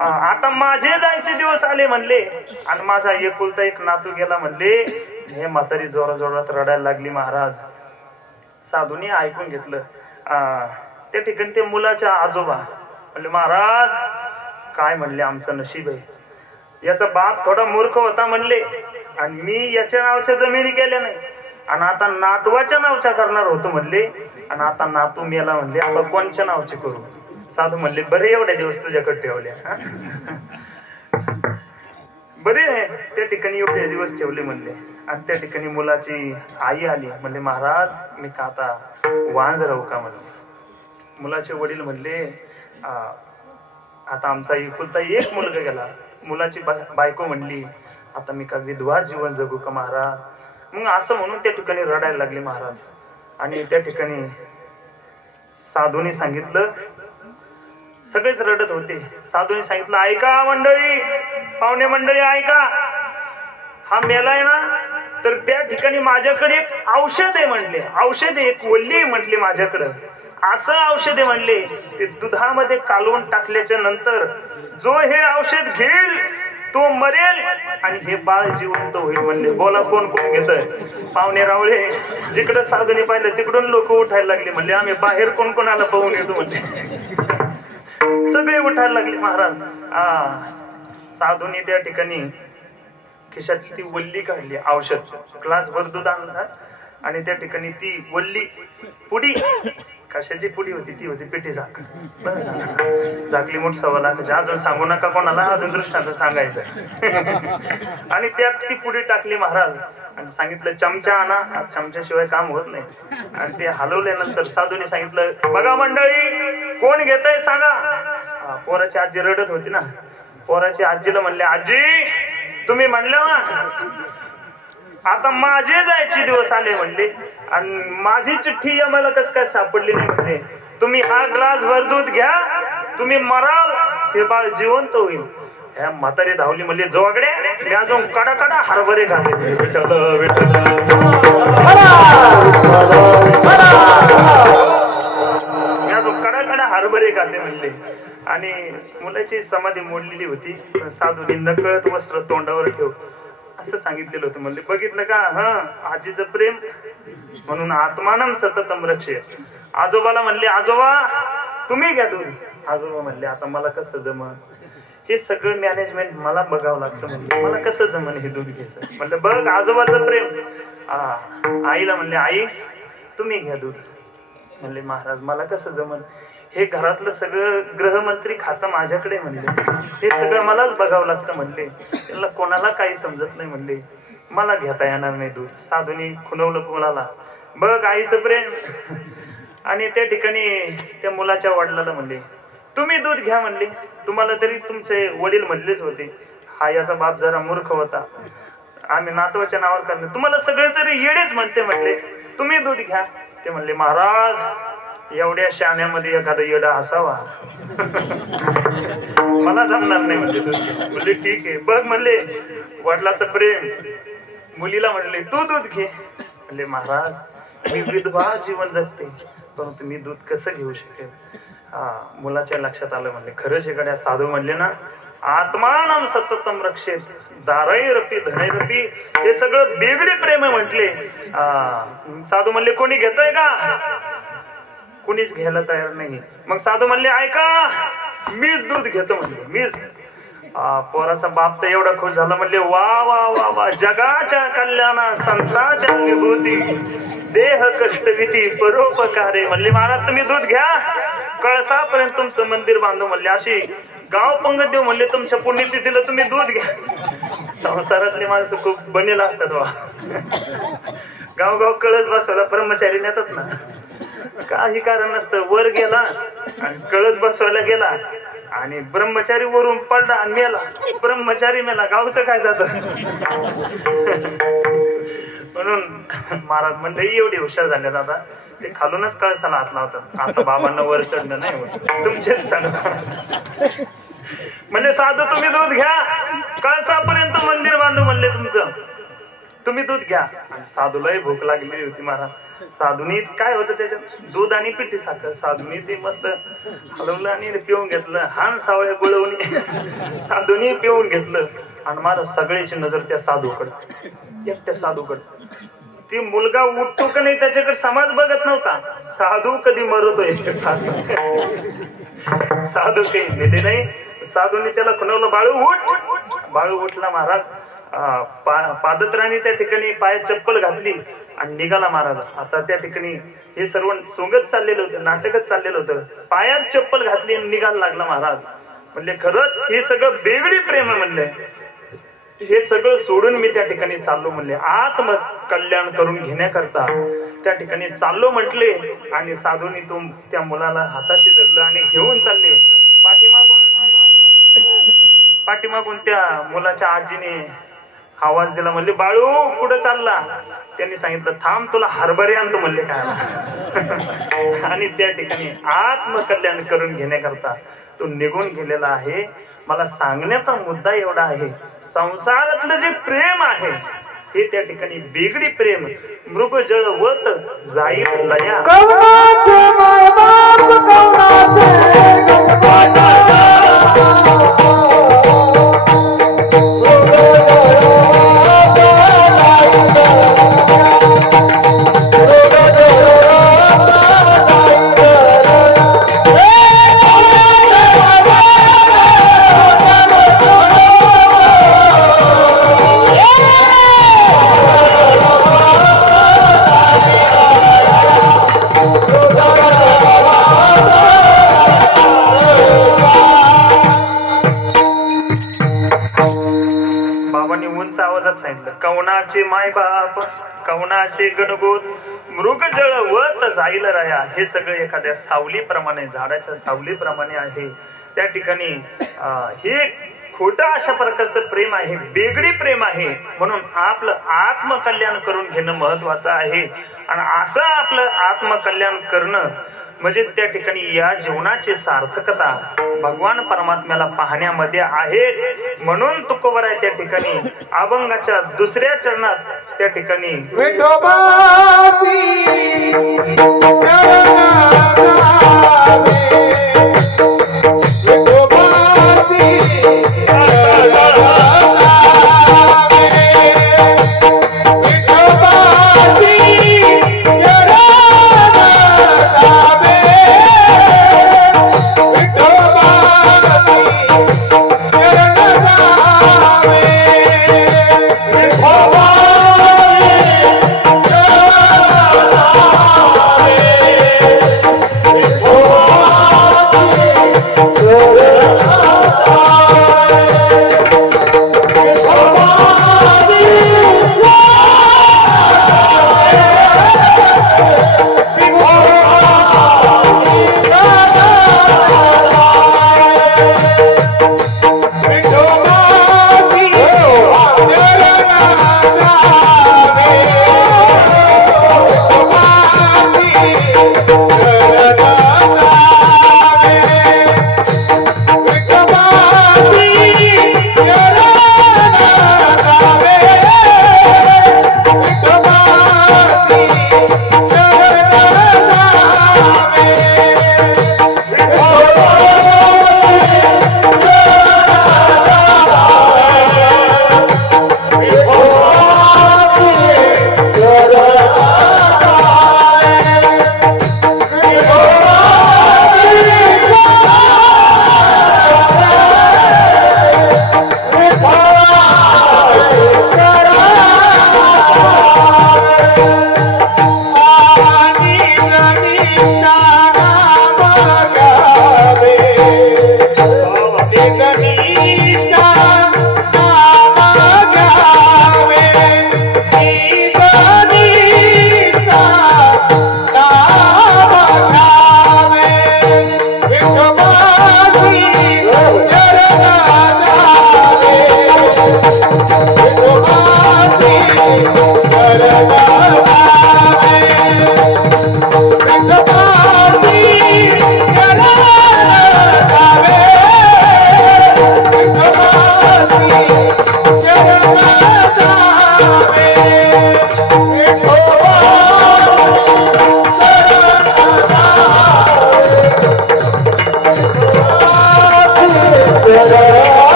आता माझे जायचे दिवस आले म्हणले आणि माझा एकुलता एक नातू गेला म्हणले. हे म्हातारी जोरात रडायला लागली महाराज. साधूने ऐकून घेतलं. त्या ठिकाणी ते मुलाच्या आजोबा म्हणले महाराज काय म्हणले आमचं नशीब आहे. याचा बाप थोडा मूर्ख होता म्हणले आणि मी याच्या नावाच्या जमिनी केल्या नाही आणि आता नातवाच्या नावच्या करणार होतो म्हणले आणि आता नातू मेला म्हणले आता कोणच्या नावचे करू. साधू म्हणले बरे एवढे दिवस तुझ्याकडे ठेवल्या बरे त्या ठिकाणी एवढे दिवस ठेवले म्हणले. आणि त्या ठिकाणी मुलाची आई आली म्हणले महाराज मी का आता वांज राहू का म्हणले. मुलाचे वडील म्हणले आता आमचा एकुलता एक मुलगा गेला. मुलाची बायको म्हणली आता मी का विधवा जीवन जगू का महाराज. मग असं म्हणून त्या ठिकाणी रडायला लागली महाराज. आणि त्या ठिकाणी साधूने सांगितलं, सगळेच रडत होते. साधूने सांगितलं ऐका मंडळी, पाहुणे मंडळी ऐका, हा मेलाय ना तर त्या ठिकाणी माझ्याकडे एक औषध आहे म्हणले. औषध एक वल्ली म्हटली माझ्याकडं. असं औषध आहे म्हणले ते दुधामध्ये कालवून टाकल्याच्या नंतर जो हे औषध घेईल तो मरेल आणि हे बाळ जिवंत होईल म्हणले. बोला कोण कोण घेतय. पाहुणे रावळे जिकडं साधूने पाहिलं तिकडून लोक उठायला लागले म्हणले आम्ही बाहेर कोण कोणाला पाहून येतो म्हणले. सगळे उठायला लागले महाराज. साधूने त्या ठिकाणी खिशातली ती वल्ली काढली, औषध ग्लासभर दूध आणला आणि त्या ठिकाणी ती वल्ली पुडी, कशाची पुडी होती ती होती पेटी झाक, झाकली मोठ 1.25 लाखाची. अजून सांगू नका कोणाला, अजून दृष्टांत सांगायचं. आणि त्यात ती पुडी टाकली महाराज आणि सांगितलं चमचा आणा, चमच्याशिवाय काम होत नाही. आणि ते हलवल्यानंतर साधूने सांगितलं बघा मंडळी कोण घेतय सांगा. पोराची आजी रडत होती ना. पोराची आजीला म्हणले आजी तुम्ही म्हणलं ना आता माझे जायचे दिवस आले म्हणले आणि माझी चिठ्ठी आम्हाला कस काय सापडली नाही म्हणले. तुम्ही हा ग्लास भर दूध घ्या, तुम्ही मराल हे बाळ जिवंत होईल. ह्या म्हातारी धावली म्हणले जोगड्या मी अजून कडा हरभरे घाले. मी अजून कडा हरभरे घाले म्हणले. आणि मुलाची समाधी मोडलेली होती. साधूने नकळत वस्त्र तोंडावर ठेव असं सांगितलेलं होतं. म्हणले बघितलं का, हा आजीचं प्रेम. म्हणून आत्मानम सततम रक्षे. आजोबाला म्हणले आजोबा तुम्ही घ्या दूध. आजोबा म्हणले आता मला कसं जमन, हे सगळं मॅनेजमेंट मला बघावं लागतं. म्हणले मला कसं जमन हे दूध घ्यायचं. म्हणलं बघ आजोबाचं प्रेम. आईला म्हणले आई तुम्ही घ्या दूध. म्हणले महाराज मला कसं जमन, हे घरातलं सगळं गृहमंत्री खातं माझ्याकडे. म्हणले हे सगळं मलाच बघावं लागतं. म्हणले त्याला कोणाला काही समजत नाही. म्हणले मला घेता येणार नाही दूध. साधूने खुणवलं मुलाला, बघ आईचं प्रेम. आणि त्या ठिकाणी त्या मुलाच्या वडिलाला म्हणले तुम्ही दूध घ्या. म्हणले तुम्हाला तरी तुमचे वडील म्हणलेच होते हा याचा बाप जरा मूर्ख होता, आम्ही नातवाच्या नावावर करणे, तुम्हाला सगळे तरी येडेच म्हणते. म्हणले तुम्ही दूध घ्या. ते म्हणले महाराज एवढ्या शाण्यामध्ये एखादा येडा असावा मला जमणार नाही. म्हणले दूध घे. म्हणले ठीक आहे बघ. म्हणले वडिलाचं प्रेम. मुलीला म्हणले तू दूध घे. म्हणले महाराज मी विधवा जीवन जगते परंतु मी दूध कसं घेऊ शकेल. मुलाच्या लक्षात आलं. म्हणले खरंच एखाद्या साधू म्हणले ना आत्मानम सततम रक्षेत दारैरपी धनैरपी, हे सगळं वेगळे प्रेम म्हटले. साधू म्हणले कोणी घेतोय का, कोणीच घ्यायला तयार नाही. मग साधू म्हणले ऐका मीच दूध घेतो. म्हणले मीच. पोराचा बाप तर एवढा खुश झाला. म्हणले वा वा वा वा, जगाच्या कल्याणा संतांच्या विभूती देह कष्टविधी परोपकारे. म्हणले महाराज तुम्ही दूध घ्या, कळसापर्यंत तुमचं मंदिर बांधू. म्हणले अशी गाव पंगत देऊ. म्हणले तुमच्या पुण्यतिथीला तुम्ही दूध घ्या. संसारातली माणसं खूप बनेला असतात वा. गावगाव कळस बसवायला ब्रह्मचारी नेतात ना, काही कारण नसतं. वर गेला आणि कळस बसवायला गेला आणि ब्रह्मचारी वरून पडला आणि मेला. ब्रह्मचारी मेला, गावचं काय जात. म्हणून महाराज म्हणले एवढी हुशार झाले दादा, ते खालूनच कळसाला हात लावतात. आता बाबांना वर चढणं नाही होत, तुमचेच चढ. म्हणजे साधू तुम्ही दूध घ्या, कळसापर्यंत मंदिर बांधू. म्हणले तुमचं तुम्ही दूध घ्या. साधूलाही भूक लागलेली होती महाराज. साधूनी काय होतं त्याच्यात, दूध आणि पिठी साखर. साधूनी ते मस्त हलवलं आणि पिऊन घेतलं. हान सावळ्या गुळवणी साधूनी पिऊन घेतलं. आणि महाराज सगळ्याची नजर त्या साधूकडे, एकट्या साधूकडे. ती मुलगा उठतो का नाही त्याच्याकडे समाज बघत नव्हता. साधू कधी मरतोय साधू काही नेले नाही. साधूने त्याला खुणवलं बाळू उठ. बाळू उठला महाराज. पादत्राणी त्या ठिकाणी पायात चप्पल घातली आणि निघाला महाराज. आता त्या ठिकाणी हे सर्व सोंगच चाललेलं होतं, नाटकच चाललेलं होतं. पायात चप्पल घातली आणि निघायला लागला महाराज. म्हणले खरंच हे सगळं वेगळी प्रेम आहे. म्हणले हे सगळं सोडून मी त्या ठिकाणी चाललो. म्हणले आत्म कल्याण करून घेण्याकरता त्या ठिकाणी चाललो म्हटले. आणि साधूनी त्या मुलाला हाताशी धरलं आणि घेऊन चालले. पाठीमागून त्या मुलाच्या आजीने आवाज दिला. म्हणले बाळू कुठं चालला. त्यांनी सांगितलं थांब तुला हरभरे आणतो. म्हणले काय. आणि त्या ठिकाणी आत्मकल्याण करून घेण्याकरता तो निघून गेलेला आहे. मला सांगण्याचा मुद्दा एवढा आहे, संसारातलं जे प्रेम आहे हे त्या ठिकाणी वेगळी प्रेम. मृग जळवत जाईल लया. कवनाचे माय बाप कवनाचे गणगोत मृग जळवत जाईल राया. हे सगळं एखाद्या सावलीप्रमाणे, झाडाच्या सावलीप्रमाणे आहे. त्या ठिकाणी हे खोटं अशा प्रकारचं प्रेम आहे, वेगळी प्रेम आहे. म्हणून आपलं आत्मकल्याण करून घेणं महत्वाचं आहे. आणि असं आपलं आत्मकल्याण करणं म्हणजे त्या ठिकाणी या जीवनाची सार्थकता भगवान परमात्म्याला पाहण्यामध्ये आहे. म्हणून तुकोबराय त्या ठिकाणी अभंगाच्या दुसऱ्या चरणात त्या ठिकाणी विठोबा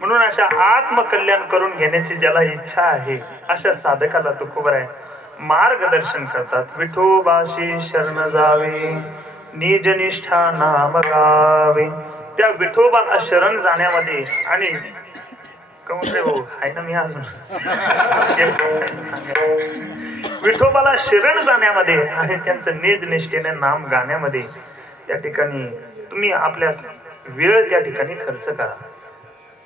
म्हणून अशा आत्मकल्याण करून घेण्याची ज्याला इच्छा आहे अशा साधकाला तुकोबराय मार्गदर्शन करतात. विठोबाशी शरण जावे निज निष्ठा नाम गावे. त्या विठोबाला शरण जाण्यामध्ये आणि कमरे भाऊ आहे ना मी अजून विठोबाला शरण जाण्यामध्ये आणि त्यांचं निज निष्ठेने नाम गाण्यामध्ये त्या ठिकाणी तुम्ही आपल्या वेळ त्या ठिकाणी खर्च करा.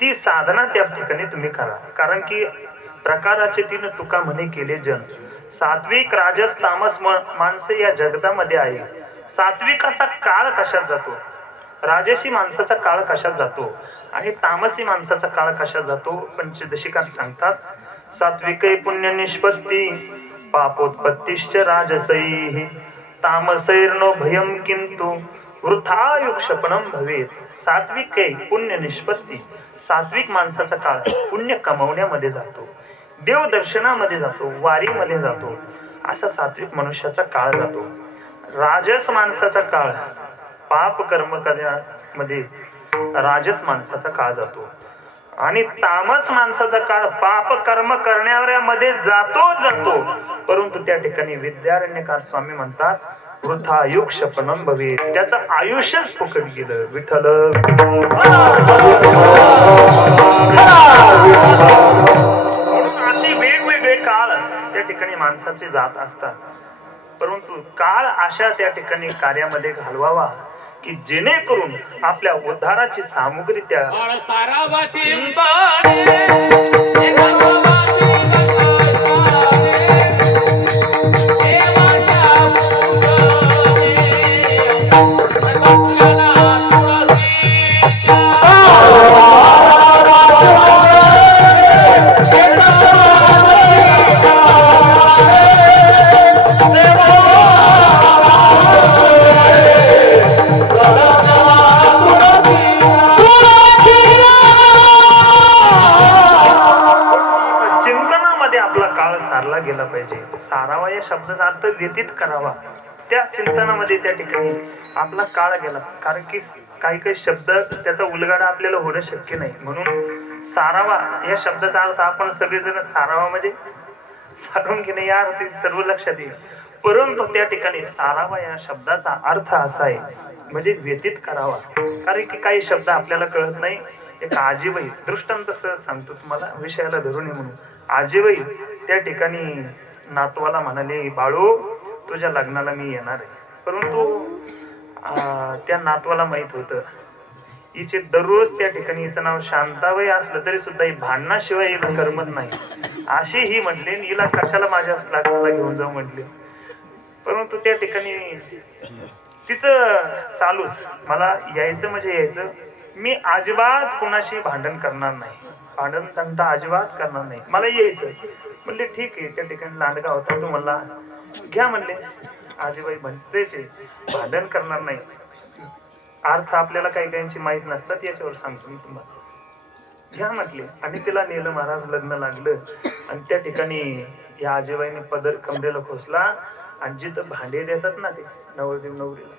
ती साधना त्या ठिकाणी तुम्ही करा. कारण की प्रकाराचे तीन तुका म्हणे केले जन. सात्विक राजस तामस माणसे या जगतामध्ये आहे. सात्विकाचा काळ कशात जातो, राजसी माणसाचा काळ कशात जातो आणि तामसी माणसाचा काळ कशात जातो. पंचदशिकात सांगतात सात्विकै पुण्य निष्पत्ती पापोत्पत्तिश्च राजसैः तामसैर्नो भयम किंतु वृथायुक्षपणम भवेत. सात्विकै पुण्य निष्पत्ती. सात्विक माणसाचा काळ पुण्य कमवण्यामध्ये जातो, देव दर्शनामध्ये जातो, वारीमध्ये जातो. असा सात्विक मनुष्याचा काळ जातो. राजस माणसाचा काळ पाप कर्म करण्यामध्ये राजस माणसाचा काळ जातो आणि तामस माणसाचा काळ पाप कर्म करण्यामध्ये जातो. परंतु त्या ठिकाणी विद्यारण्यकार स्वामी म्हणतात वृथायुक्षपणम भवे. त्याचं आयुष्यच फुकट गेलं. विठ्ठल अशी वेगवेगळे काळ त्या ठिकाणी माणसाचे जात असतात. परंतु काळ अशा त्या ठिकाणी कार्यामध्ये घालवावा की जेणेकरून आपल्या उद्धाराची सामुग्री त्या गेला पाहिजे. सारावा या शब्दाचा अर्थ व्यतीत करावा. त्या चिंतनामध्ये त्या ठिकाणी आपला काळ गेला. कारण की काही काही शब्द त्याचा उलगडा आपल्याला होणं शक्य नाही. म्हणून सारावा या शब्दाचा अर्थ आपण सगळेजण सारावा म्हणजे सारून घेणे या अर्थी सर्व लक्षात येईल. परंतु त्या ठिकाणी सारावा या शब्दाचा अर्थ असा आहे म्हणजे व्यतीत करावा. कारण की काही शब्द आपल्याला कळत नाही. एक आजीबाई दृष्टांत सहज सांगतो तुम्हाला विषयाला धरून म्हणून. आजीबाई त्या ठिकाणी नातवाला म्हणाले, बाळू तुझ्या लग्नाला मी येणार आहे. परंतु त्या नातवाला माहित होतं हिचे दररोज त्या ठिकाणी हिचं नाव शांताबाई असलं तरी सुद्धा ही भांडणाशिवाय हिला करमत नाही. अशी ही म्हटली हिला कशाला माझ्या लग्नाला घेऊन जाऊ म्हटले. परंतु त्या ठिकाणी तिचं चालूच मला यायचं म्हणजे यायचं. मी अजिबात कुणाशी भांडण करणार नाही, भांडण तंटा अजिबात करणार नाही, मला यायचं. म्हणले ठीक आहे. त्या ठिकाणी लांडगा होता तो म्हणला घ्या म्हणले. आजीबाई म्हणतेच भांडण करणार नाही. अर्थ आपल्याला काही काहींची माहित नसतात याच्यावर सांगतो मी तुम्हाला. घ्या म्हटले आणि तिला नेलं. महाराज लग्न लागलं आणि त्या ठिकाणी या आजीबाईने पदर कमरेला खोसला आणि जिथं भांडे देतात ना ते नवरदेव नवरीला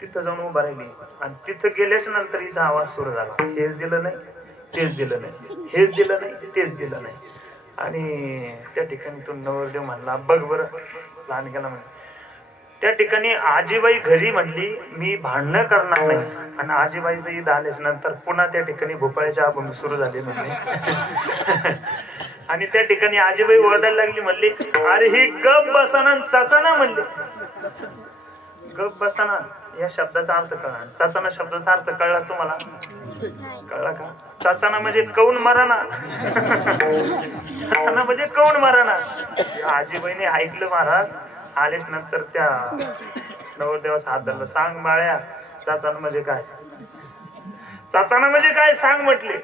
तिथं जाऊन उभा राहिली. आणि तिथं गेल्याच्या नंतर हिचा आवाज सुरू झाला, हेच दिलं नाही तेच दिलं नाही, हेच दिलं नाही तेच दिलं नाही. आणि त्या ठिकाणी तो नवरदेव म्हणला बघ बरं लहान गेला म्हणे. त्या ठिकाणी आजीबाई घरी म्हणली मी भांडणं करणार नाही. आणि आजीबाईचं ईद आल्याच्या नंतर पुन्हा त्या ठिकाणी भोपाळ्याच्या अभंग सुरू झाले म्हणले. आणि त्या ठिकाणी आजीबाई ओरडायला लागली म्हणली अरे ही गप बसाना चाचाना म्हणले. गप बसाना या शब्दाचा अर्थ कळला. चाचाना शब्दाचा अर्थ कळला तुम्हाला? कळला का? चाचाना म्हणजे कौन मराना. चाचाना म्हणजे कौन मराना. आजीबाईने ऐकलं महाराज. आलेच नंतर त्या नवरदेवाचा हात धरला. सांग बाळ्या चाचाना म्हणजे काय, चाचाना म्हणजे काय सांग म्हटले.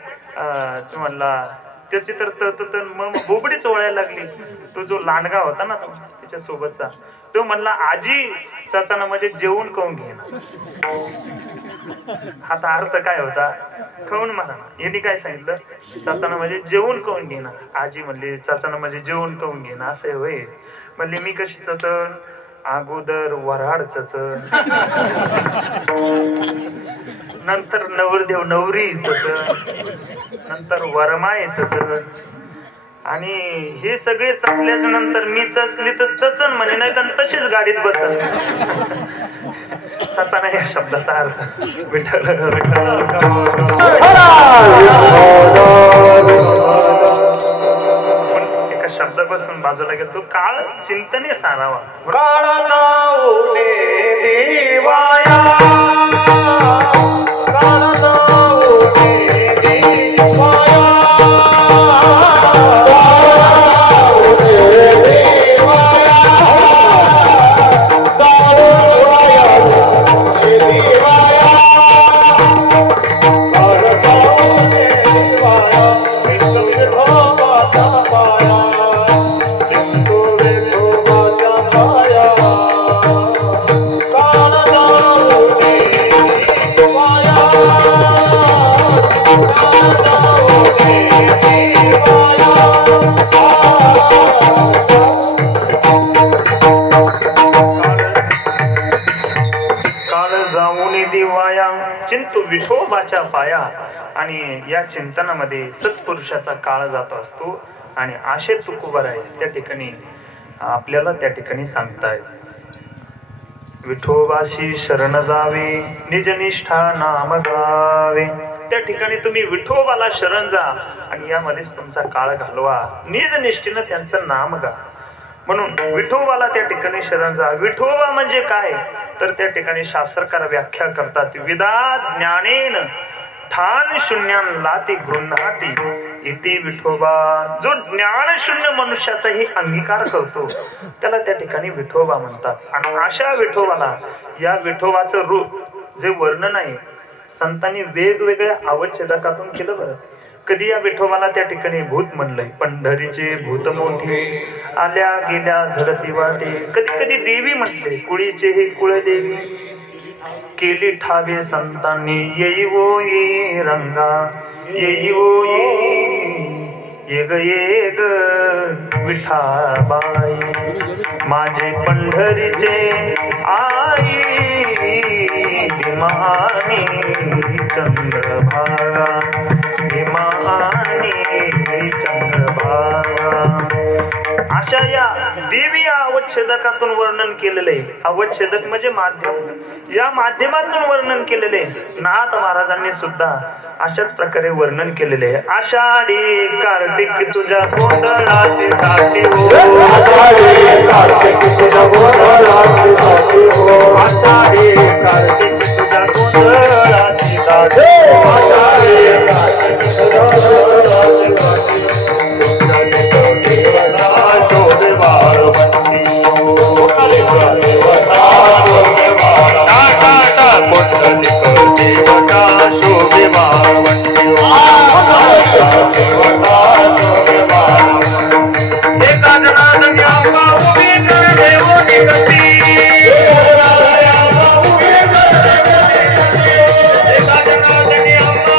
तू म्हणला त्याची तर मग बोबडीच ओळायला लागली. तो जो लांडगा होता ना त्याच्या सोबतचा तो म्हणला आजी चाचाना म्हणजे जेवण खाऊन घेणं. आता अर्थ काय होता? खाऊन म्हणा. यांनी काय सांगितलं? चाचाना म्हणजे जेवण खाऊन घेणं. आजी म्हणली चाचाना म्हणजे जेवण खाऊन घेणं असं आहे होय. म्हणले मी कशी चचण? अगोदर वऱ्हाड चचण, नंतर नवरदेव नवरी चचण, नंतर वरमाय चचण. आणि हे सगळे चचल्याच्या नंतर मी चचली तर चचण म्हणे नाही तर तशीच गाडीत बसल. चचाना या शब्दाचा अर्थ विठ्ठल एका शब्दापासून बाजूला घेतो. काळ चिंतने सारावा. काळ जाऊने दिवाया, काळ जाऊने दिवाया, चिंतू विठोबाच्या पाया. आणि या चिंतनामध्ये सत्पुरुषाचा काळ जात असतो. आणि आशे तुकोबर आहे त्या ठिकाणी आपल्याला त्या ठिकाणी सांगताय विठोबाशी शरण जावे निजनिष्ठा नाम गावे. त्या ठिकाणी तुम्ही विठोबाला शरण जा आणि यामध्येच तुमचा काळ घालवा. निजनिष्ठेनं त्यांचं नाम गा. म्हणून विठोबाला त्या ठिकाणी शरण जा. विठोबा म्हणजे काय तर त्या ठिकाणी शास्त्रकार व्याख्या करतात विदा ज्ञानेन ठान शून्यान लाती गृह्णाती इति विठोबा. जो ज्ञानशून्य मनुष्याचाही अंगीकार करतो त्याला त्या ठिकाणी विठोबा म्हणतात. आणि अशा विठोबाला या विठोबाचं रूप जे वर्णन आहे संतांनी वेगवेगळ्या अवच्छेदकातून केलं. बरं कधी या विठोबाला त्या ठिकाणी भूत म्हणलंय. पंढरीचे भूत मोठे आल्या गेल्या झडपी वाटे. कधी कधी देवी म्हटले. कुळीचे हे कुळदेवी केली ठावे संतांनी. येई वो ये रंगा येई वो ये ग ये ग विठाबाई माझे पंढरीचे आई भीमानी चंद्रभागा भीमानी चंद्रभागा. अशा या देवी या अवच्छेदकातून वर्णन केलेले, अवच्छेदक म्हणजे माध्यम, या माध्यमातून वर्णन केलेले नाथ महाराजांनी सुद्धा अशाच प्रकारे वर्णन केलेले. आषाढी कार्तिक तुझ्या गोंधळाचे घाटे हो, आषाढी कार्तिक तुझ्या गोंधळाचे घाटे हो, आषाढी कार्तिक तुझ्या गोंधळाचे घाटे हो, आषाढी कार्तिक तुझ्या गोंधळाचे घाटे हो, देवता शोभे वाळवंटी हो, देवता शोभे वाळवंटी, पुंडलिक देवता शोभे वाळवंटी हो, देवता शोभे वाळवंटी. एका जनार्दनी आंबा उभी कर देव निगती, एका जनार्दनी आंबा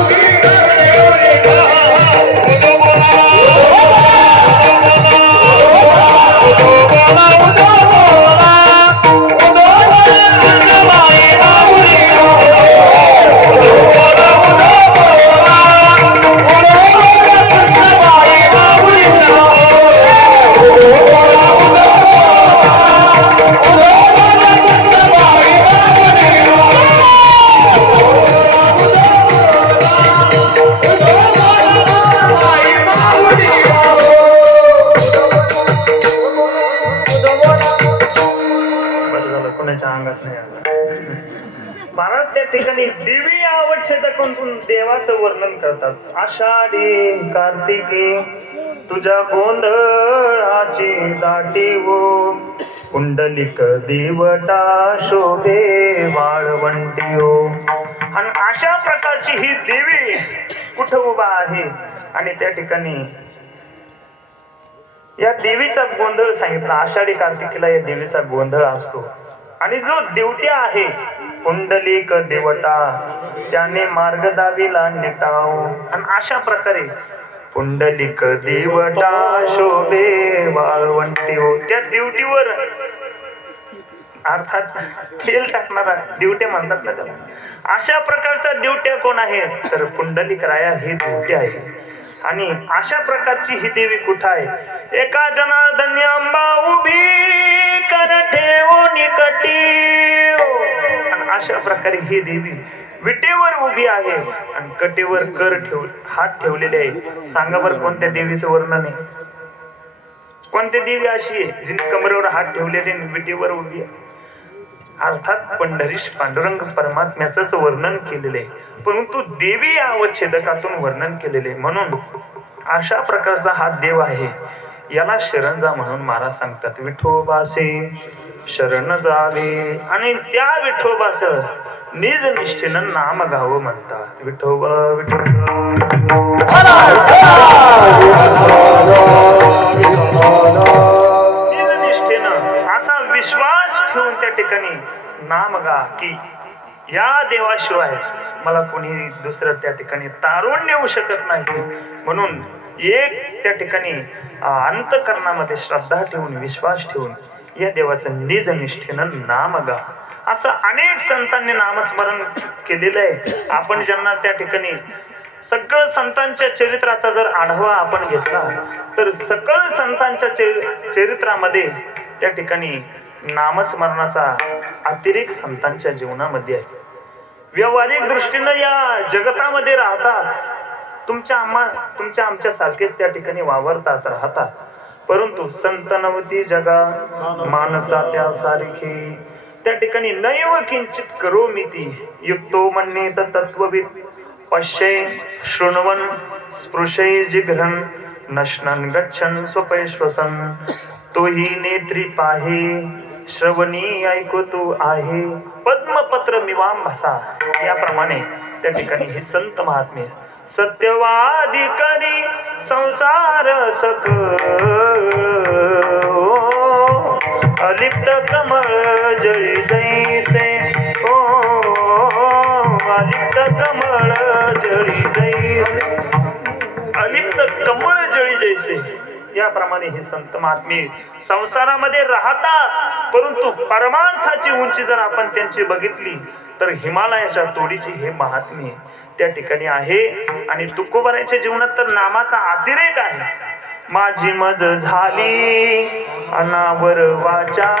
उभी कर देव निगती, महाराज त्या ठिकाणी देवी अवच्छेदकातून देवाचं वर्णन करतात. आषाढी कार्तिकी तुझ्या गोंधळाची दाटी वो, पुंडलिक देवता शोभे वाळवंटी हो. आणि अशा प्रकारची ही देवी कुठं उभा आहे आणि त्या ठिकाणी या देवीचा गोंधळ सांगितला. आषाढी कार्तिकीला या देवीचा गोंधळ असतो आणि जो देवट्या आहे पुंडलिक देवता त्याने मार्ग दाविला निटाव. आणि अशा प्रकारे पुंडलिक देवता शोभे वाळवंटी हो. त्या देवटीवर अर्थात तेल टाकणारा दिवटे म्हणतात ना त्याला. अशा प्रकारचा दिवट्या कोण आहे तर पुंडलिक राया ही दिवटी आहे. आणि अशा प्रकारची ही देवी कुठं आहे. एका जनार्दनी अंबा उभी कर ठेवो निकटी, आणि अशा प्रकारे ही देवी विटेवर उभी आहे आणि कटेवर हात ठेवलेले आहे. सांगा बरं कोणत्या देवीचं वर्णन आहे. कोणती देवी अशी आहे जिने कमरेवर हात ठेवलेले विटेवर उभी आहे. अर्थात पंढरीश पांडुरंग परमात्म्याच वर्णन केलेले, परंतु देवी या अवच्छेदकातून वर्णन केलेले. म्हणून अशा प्रकारचा हा देव आहे, याला शरण जा म्हणून महाराज सांगतात. विठोबासे शरण जावे आणि त्या विठोबास निज निष्ठेनं नाम गावं म्हणतात. विठोबा विठोबा निज निष्ठेनं असा विश्वास ठेवून त्या ठिकाणी नाम गा की या देवाशिवाय मला कोणी दुसरं त्या ठिकाणी तारून नेऊ शकत नाही. म्हणून एक त्या ठिकाणी अंतकरणामध्ये श्रद्धा ठेवून विश्वास ठेवून या देवाचं निज निष्ठेनं नाम गा. असं अनेक संतांनी नामस्मरण केलेलं आहे. आपण ज्यांना त्या ठिकाणी सगळं संतांच्या चरित्राचा जर आढावा आपण घेतला तर सकळ संतांच्या चरित्रामध्ये त्या ठिकाणी नामस्मरणाचा अतिरेक संतांच्या जीवनामध्ये आहे. व्यावहारिक दृष्टीनं या जगतामध्ये राहतात, तुमच्या आमच्या सारखेच त्या ठिकाणी वावरतात राहतात, परंतु संत नवती जगा मानसा त्या सारखी त्या ठिकाणी नैव किंचित करोमीती युक्तो मन्येत तत्वविद पश्ये शृण्वन् स्पृशे जिघ्रन् नश्नन् गच्छन् स्वपैश्वसन् तोही नेत्री पाहे श्रवणी ऐकतो आहे पद्मपत्र मिवांभसा. याप्रमाणे त्या ठिकाणी हे संत महात्मे सत्यवादी करी संसार सख अलिप्त कमळ जळी जैसे ओ अलिप्त कमळ जळी जैसे अलिप्त कमळ जळी जैसे याप्रमाणे हे संत महात्मे संसारामध्ये राहतात, परंतु परमार्थाची उंची जर आपण त्यांची बघितली तर हिमालयाच्या तोडीची हे महात्मे त्या ठिकाणी आहे. आणि तुकोबराच्या जीवनात तर नामाचा अतिरेक आहे. माझी मज झाली अनावर वाचा,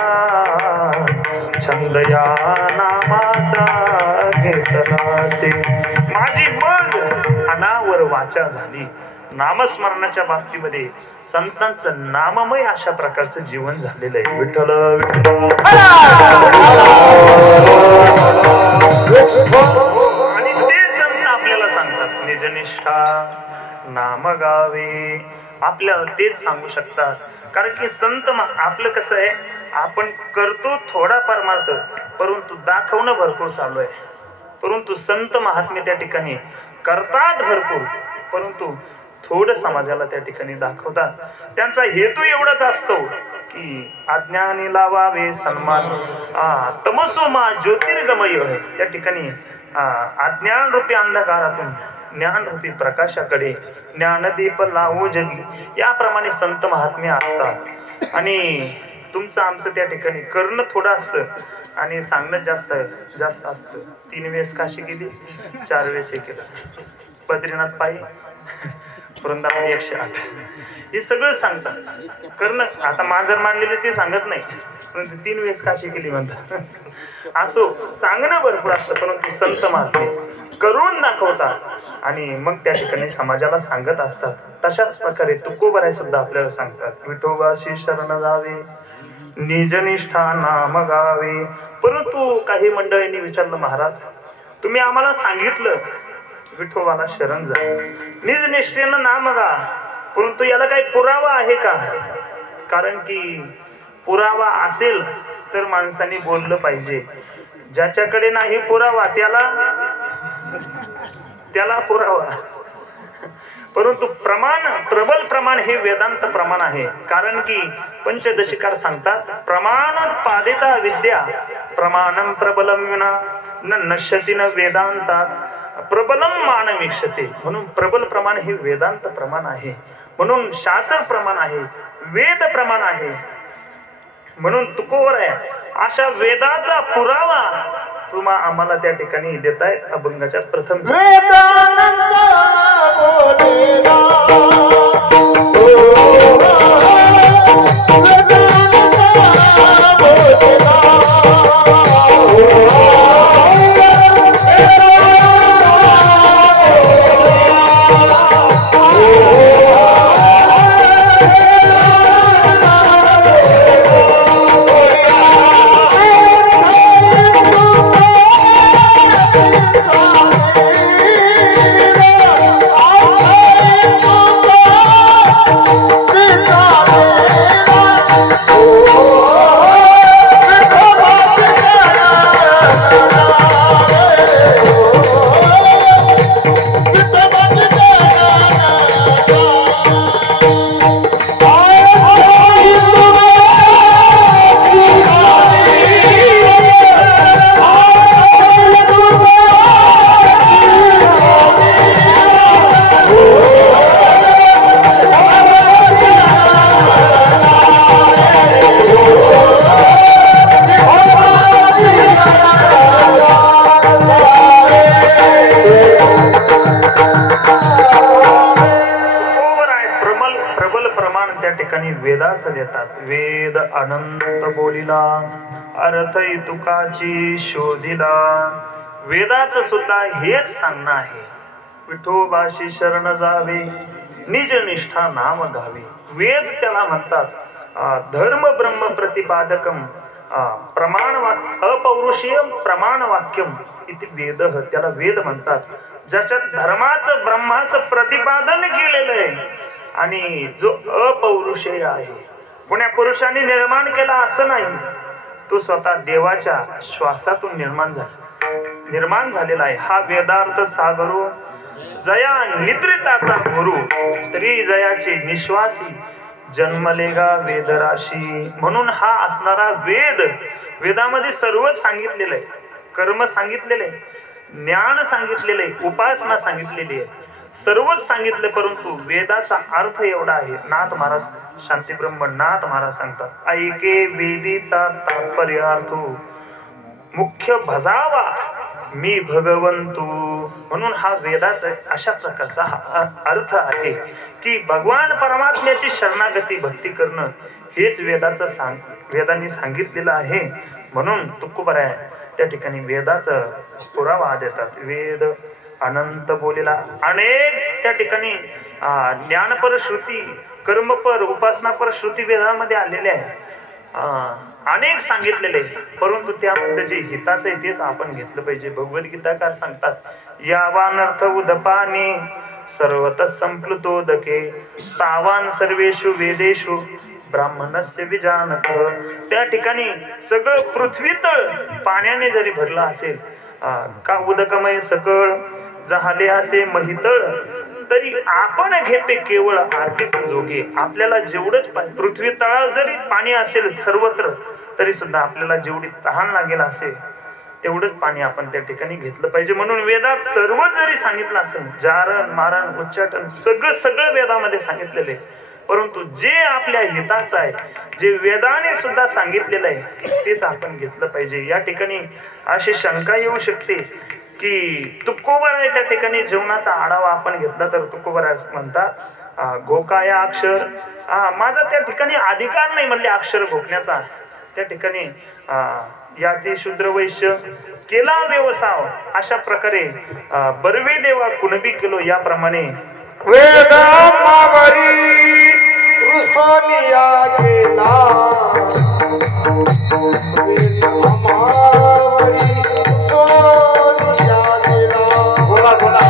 छंद या नामाचा घेतलासे. माझी मज अनावर वाचा झाली. नामस्मरणाच्या बाबतीमध्ये संतांचं नाममय अशा प्रकारचं जीवन झालेलं आहे. विठ्ठल आणि ते संत आपल्याला सांगतात निजनिष्ठा नाम गावे. आपल्याला तेच सांगू शकतात. कारण की संत आपलं कसं आहे, आपण करतो थोडा परमार्थ, परंतु दाखवणं भरपूर चालू आहे. परंतु संत महात्मे त्या ठिकाणी करतात भरपूर, परंतु थोडं समाजाला त्या ठिकाणी दाखवतात. त्यांचा हेतू एवढाच असतो की अज्ञानी लावावे सन्मान, तमसोमा ज्योतिर्गमय. त्या ठिकाणी अज्ञान रूपी अंधकारातून ज्ञान रूपी प्रकाशाकडे ज्ञानदीप लावो जगी, याप्रमाणे संत महात्मे असतात. आणि तुमचं आमचं त्या ठिकाणी करणं थोडं असतं आणि सांगणं जास्त असतं. 3 वेळेस काशी केली, 4 वेळेस हे केलं, बद्रीनाथ पायी, वृंदावन 108, हे सगळं सांगतात. करणं आता मांजर मांडलेले ते सांगत नाही, परंतु 3 वेळेस काशी केली म्हणतात. असो सांगणं भरपूर असतं, परंतु संत महात्मे करून दाखवतात आणि मग त्या ठिकाणी समाजाला सांगत असतात. तशाच प्रकारे तुकोबराय सुद्धा आपल्याला सांगतात, विठोबाशी शरण जावे निजनिष्ठा नाम गावे. परंतु काही मंडळींनी विचारलं, महाराज तुम्ही आम्हाला सांगितलं विठोबाला शरण जा, निजनिष्ठेनं नाम गा, परंतु याला काही पुरावा आहे का? कारण की पुरावा असेल तर माणसाने बोललं पाहिजे. ज्याच्याकडे नाही पुरावा त्याला पुरावा. परंतु प्रमाण, प्रबल प्रमाण हे वेदांत प्रमाण आहे. कारण की पंचदशिकार सांगतात, प्रमाण पादिता विद्या प्रमाणम प्रबलम विना न नश्यति न वेदांतात प्रबलम मानमीक्षते. म्हणून प्रबल प्रमाण हे वेदांत प्रमाण आहे, म्हणून शास्त्र प्रमाण आहे, वेद प्रमाण आहे. म्हणून तुकोबराय अशा वेदाचा पुरावा तुम्हा आम्हाला त्या ठिकाणी देतायत. अभंगाच्या प्रथम देतात. वेद अनंत बोलिला अर्थ तुकाची शोधिला. वेदाचं सुद्धा हेच सांगणं आहे, विठोबाशी शरण जावे निज निष्ठा नाम गावे. वेद त्याला म्हणतात धर्म ब्रह्म प्रतिपादकम अपौरुषेय प्रमाण वाक्यम इति वेद. त्याला वेद म्हणतात, ज्याच्यात धर्माचं ब्रह्माचं प्रतिपादन केलेलं आहे आणि जो अपौरुषेय आहे, कोण्या पुरुषाने निर्माण केला असं नाही, तो स्वतः देवाच्या श्वासातून निर्माण झालेला आहे. हा वेदार्थ सागरो जया निद्रिताचा गुरु तरी जयाचे निश्वासी जन्मलेगा वेदराशी. म्हणून हा असणारा वेद, वेदामध्ये सर्वच सांगितलेलं आहे, कर्म सांगितलेलं आहे, ज्ञान सांगितलेलं आहे, उपासना सांगितलेली आहे, सर्वच सांगितले. परंतु वेदाचा अर्थ एवढा आहे. नाथ महाराज शांतीब्रह्म नाथ महाराज सांगतात, ऐके वेदीचा तात्पर्य अर्थ मुख्य भजावा मी भगवंतू. म्हणून हा वेदाचा अशा प्रकारचा हा अर्थ आहे की भगवान परमात्म्याची शरणागती भक्ती करणं हेच वेदांनी सांगितलेलं आहे. म्हणून तुकोबराय त्या ठिकाणी वेदाचा पुरावा देतात. वेद अनंत बोलेला अनेक त्या ठिकाणी ज्ञानपर श्रुती कर्मपर उपासनापर श्रुती वेदामध्ये आलेल्या आहे. अनेक सांगितलेले, परंतु त्यामध्ये जे हिताचं आहे तेच आपण घेतलं पाहिजे. भगवद्गीताकार सांगतात यावानर्थ उदपाने सर्वतः संप्लुतोदके तावान सर्वेषु वेदेषु ब्राह्मणस्य विजानत. त्या ठिकाणी सगळं पृथ्वी तळ पाण्याने जरी भरलं असेल का उदकमय सकळ झाले असे महितळ तरी आपण घेते केवळ आर्थिक जोगे. आपल्याला जेवढंच पृथ्वी तळावर जरी पाणी असेल सर्वत्र तरी सुद्धा आपल्याला जेवढी तहान लागेल असेल तेवढंच पाणी आपण त्या ठिकाणी घेतलं पाहिजे. म्हणून वेदात सर्व जरी सांगितलं असेल जारण मारण उच्चाटन सगळं वेदामध्ये सांगितलेले, परंतु जे आपल्या हिताचं आहे जे वेदाने सुद्धा सांगितलेलं आहे तेच आपण घेतलं पाहिजे. या ठिकाणी अशी शंका येऊ शकते की तुकोबराय त्या ठिकाणी जीवनाचा आढावा आपण घेतला तर तुकोबराय म्हणतात गोकाया अक्षर माझा त्या ठिकाणी अधिकार नाही म्हणले अक्षर घोकण्याचा. त्या ठिकाणी याती शूद्र वैश्य केला व्यवसाय अशा प्रकारे बर्वे देवा कुणबी केलो याप्रमाणे वेदामावरी रुसोनिया केला बोला बोला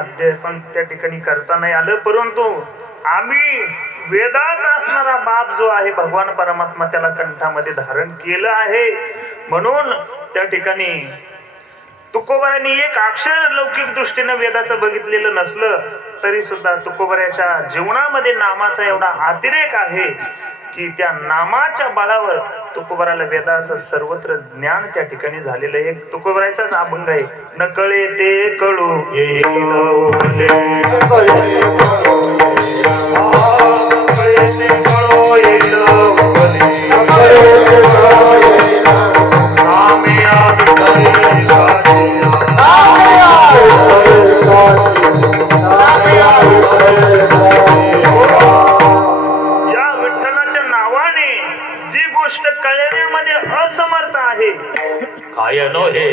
अध्ययन त्या ठिकाणी करता नाही आलं, परंतु आम्ही वेदात असणारा बाप जो आहे भगवान परमात्मा त्याला कंठामध्ये धारण केलं आहे. म्हणून त्या ठिकाणी तुकोबरायांनी एक अक्षर लौकिक दृष्टीने वेदाचं बघितलेलं नसलं तरी सुद्धा तुकोबराच्या जीवनामध्ये नामाचा एवढा अतिरेक आहे की त्या नामाच्या बळावर तुकोबराला वेदाचं सर्वत्र ज्ञान त्या ठिकाणी झालेलं आहे. एक तुकोबराचाच अभंग आहे, न कळे ते कळू असमर्थ आहे. काय नो हे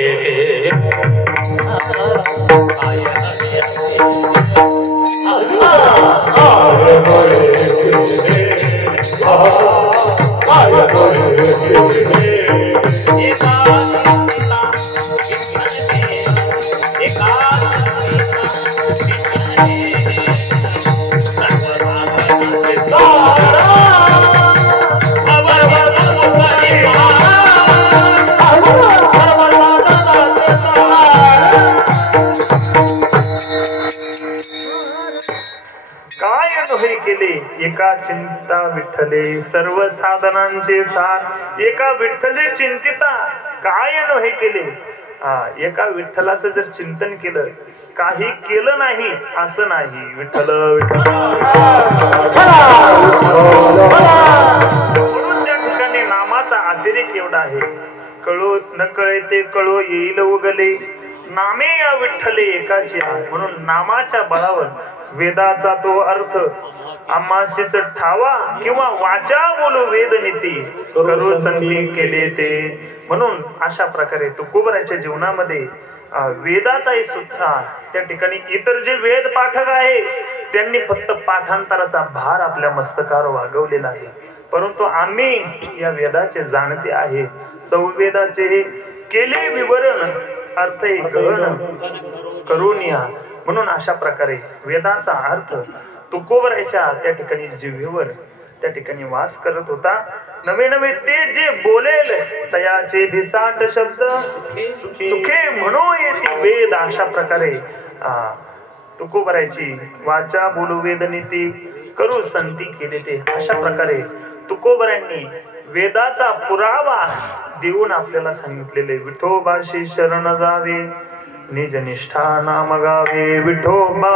एका चिंता विठ्ठले सर्व साधनांचे सार, एका विठ्ठले चिंतिता काय नव्हे केले. एका विठ्ठलाचं जर चिंतन केलं, काही केलं नाही असं नाही. विठ्ठल विठ्ठल म्हणून त्या ठिकाणी नामाचा अतिरेक एवढा आहे. कळो न कळे ते कळो येईल उगले, नामे या विठ्ठले एकाची आहे. म्हणून नामाच्या बळावर वेदाचा तो अर्थ आमाशीच ठावा किंवा वाचा बोलू वेद नीती करू संधी केले ते. म्हणून अशा प्रकारे तुकोबराच्या जीवनामध्ये वेदाचाही सुद्धा त्या ठिकाणी इतर जे वेद पाठक आहे त्यांनी फक्त पाठांतराचा भार आपल्या मस्तकावर वागवलेला आहे, परंतु आम्ही या वेदाचे जाणते आहे. चौवेदाचे केले विवरण अर्थ गहन करून या. म्हणून अशा प्रकारे वेदाचा अर्थ तुकोबराच्या त्या ठिकाणी जिव्हेवर त्या ठिकाणी वास करत होता. नवे नवे ते जे बोलेल तयाचे भिसाट शब्द सुखे म्हणो येती वेद. अशा प्रकारे तुकोबराची वाचा बोलू वेद नीती करू संती केले ते. अशा प्रकारे तुकोबरांनी वेदाचा पुरावा देऊन आपल्याला सांगितलेले विठोबाशी शरण जावे निज निष्ठा नाम गावे. विठोबा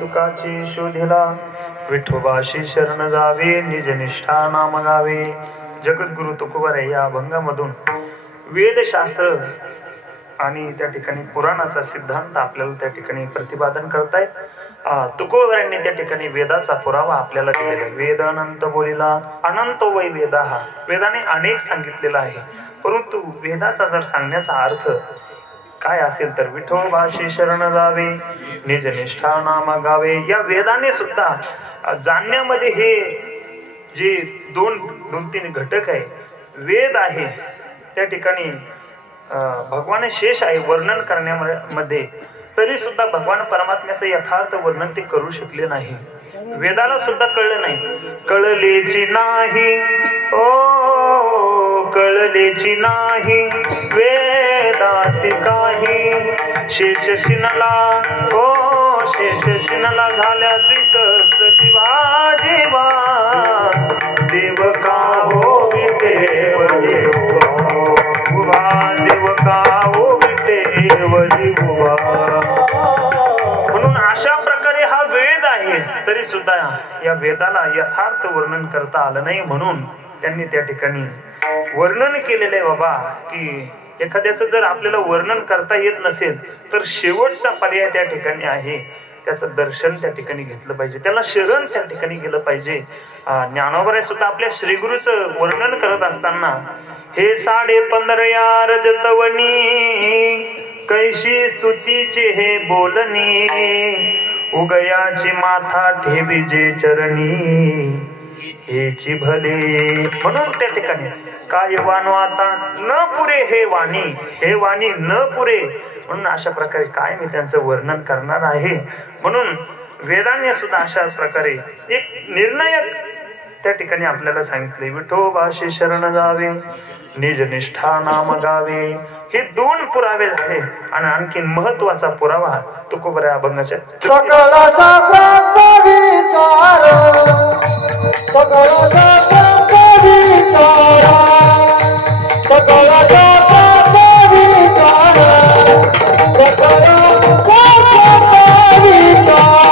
तुकाची शोधिला. विठोबाशी शरण जावे निज निष्ठा नाम गावे. जगद्गुरु तुकोबर या अभंगामधून वेदशास्त्र आणि त्या ठिकाणी पुराणाचा सिद्धांत आपल्याला त्या ठिकाणी प्रतिपादन करतायत. तुकोबरांनी त्या ठिकाणी वेदाचा पुरावा आपल्याला दिलेला. वेद अनंत बोलिला अनंत वै वेदा. हा वेदाने अनेक सांगितलेला आहे, परंतु वेदाचा जर सांगण्याचा अर्थ काय असेल तर विठोबाशी शरण जावे निज निष्ठा नाम गावे. या वेदाने सुद्धा जाणण्यामध्ये हे जे दोन तीन घटक आहे, वेद आहे त्या ठिकाणी भगवान शेष आहे वर्णन करण्यामध्ये, तरी सुद्धा भगवान परमात्म्याचं यथार्थ वर्णन ते करू शकले नाही. वेदाला सुद्धा कळलं नाही. कळलेची नाही ओ कळलेची नाही वेदासी काही. शेष शिनला ओ शेष शिनला झाल्या द्विसहस्र जीवा जीवा. देव का हो विटेव देव का हो विटेव जीवा. म्हणून अशा प्रकारे हा वेद आहे, तरी सुद्धा या वेदाला यथार्थ वर्णन करता आलं नाही. म्हणून त्यांनी त्या ठिकाणी वर्णन केलेलं आहे बाबा की एखाद्याचं जर आपल्याला वर्णन करता येत नसेल तर शेवटचा पर्याय त्या ठिकाणी आहे, त्याचं दर्शन त्या ठिकाणी घेतलं पाहिजे, त्याला शरण त्या ठिकाणी गेलं पाहिजे. ज्ञानोबा सुद्धा आपल्या श्रीगुरूचं वर्णन करत असताना हे 15.5 या रजतवनी कैशी स्तुतीचे हे बोलणी. उगयाची माथा ठेवी जे चरणी हेची भले. म्हणून त्या ठिकाणी काय वाणो आता न पुरे हे वाणी न पुरे. म्हणून अशा प्रकारे काय मी त्यांचं वर्णन करणार आहे. म्हणून वेदांनी सुद्धा अशा प्रकारे एक निर्णायक त्या ठिकाणी आपल्याला सांगितले विठोबाशी शरण जावे निज निष्ठा नाम गावे. हे दोन पुरावे झाले. आणि आणखीन महत्वाचा पुरावा तुकोबऱ्या अभंगाच्या सकळाचा प्रांत विचार सकळाचा प्रांत विचार सकळाचा प्रांत विचार सकळाचा प्रांत विचार सकळाचा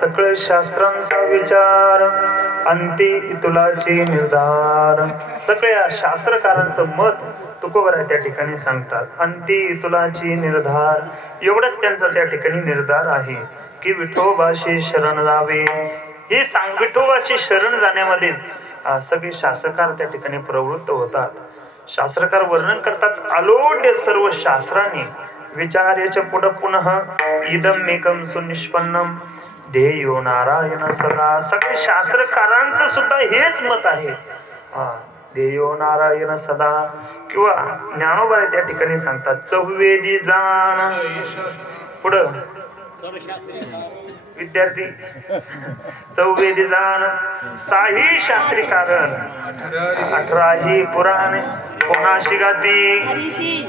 सकळ शास्त्रांचा विचार अंती तुलाची निर्धार. सगळ्या शास्त्रकारांचं मत तुकोबरा त्या ठिकाणी सांगतात. अंती तुलाची निर्धार एवढंच त्यांचा त्या ठिकाणी निर्धार आहे की विठोबाशी शरण जावे. हे सांग विठोबाशी शरण जाण्यामध्ये सगळे शास्त्रकार त्या ठिकाणी प्रवृत्त होतात. शास्त्रकार वर्णन करतात आलोड्य सर्व शास्त्राने विचार याच्या पुढं पुनः इदम एकम सुनिष्पन्नम ध्येयो नारायण सदा. सगळे शास्त्रकारांचं सुद्धा हेच मत आहे. ध्येयो नारायण सदा. किंवा ज्ञानोबा त्या ठिकाणी सांगतात चौवेदी जाण. पुढं विद्यार्थी चौवेदी जाण साही शास्त्री कारण 18ही पुराणे कोणाशी गाती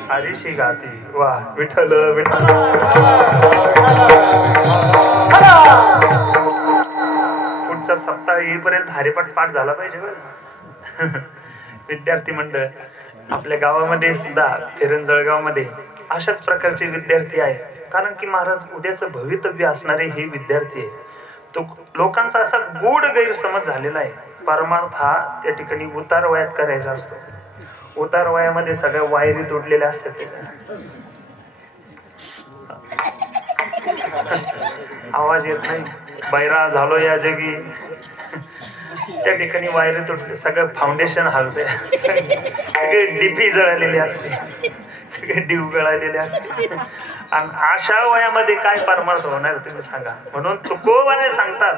हरीशी गाती. वा विठ्ठल विठ्ठल. पुढचा सप्ताह येईपर्यंत हरिपाठ पाठ झाला पाहिजे बरं. विद्यार्थी मंडळ आपल्या गावामध्ये सुद्धा फिरन जळगाव मध्ये अशाच प्रकारचे विद्यार्थी आहे. कारण की महाराज उद्याचं भवितव्य असणारे हे विद्यार्थी आहे. तो लोकांचा असा गूढ गैरसमज झालेला आहे. परमार्थ हा त्या ठिकाणी उतार वयात करायचा असतो. उतार वयामध्ये सगळ्या वायरी तुटलेल्या असतात. आवाज येत नाही. बैरा झालो या जगी. त्या ठिकाणी वायरी तुटले. सगळं फाउंडेशन हलते. सगळे डीपी जळालेले असते. सगळे डीव गळालेले असते. आणि अशा वयामध्ये काय परमार्थ होणार तुम्ही सांगा. म्हणून तुकोबाने सांगतात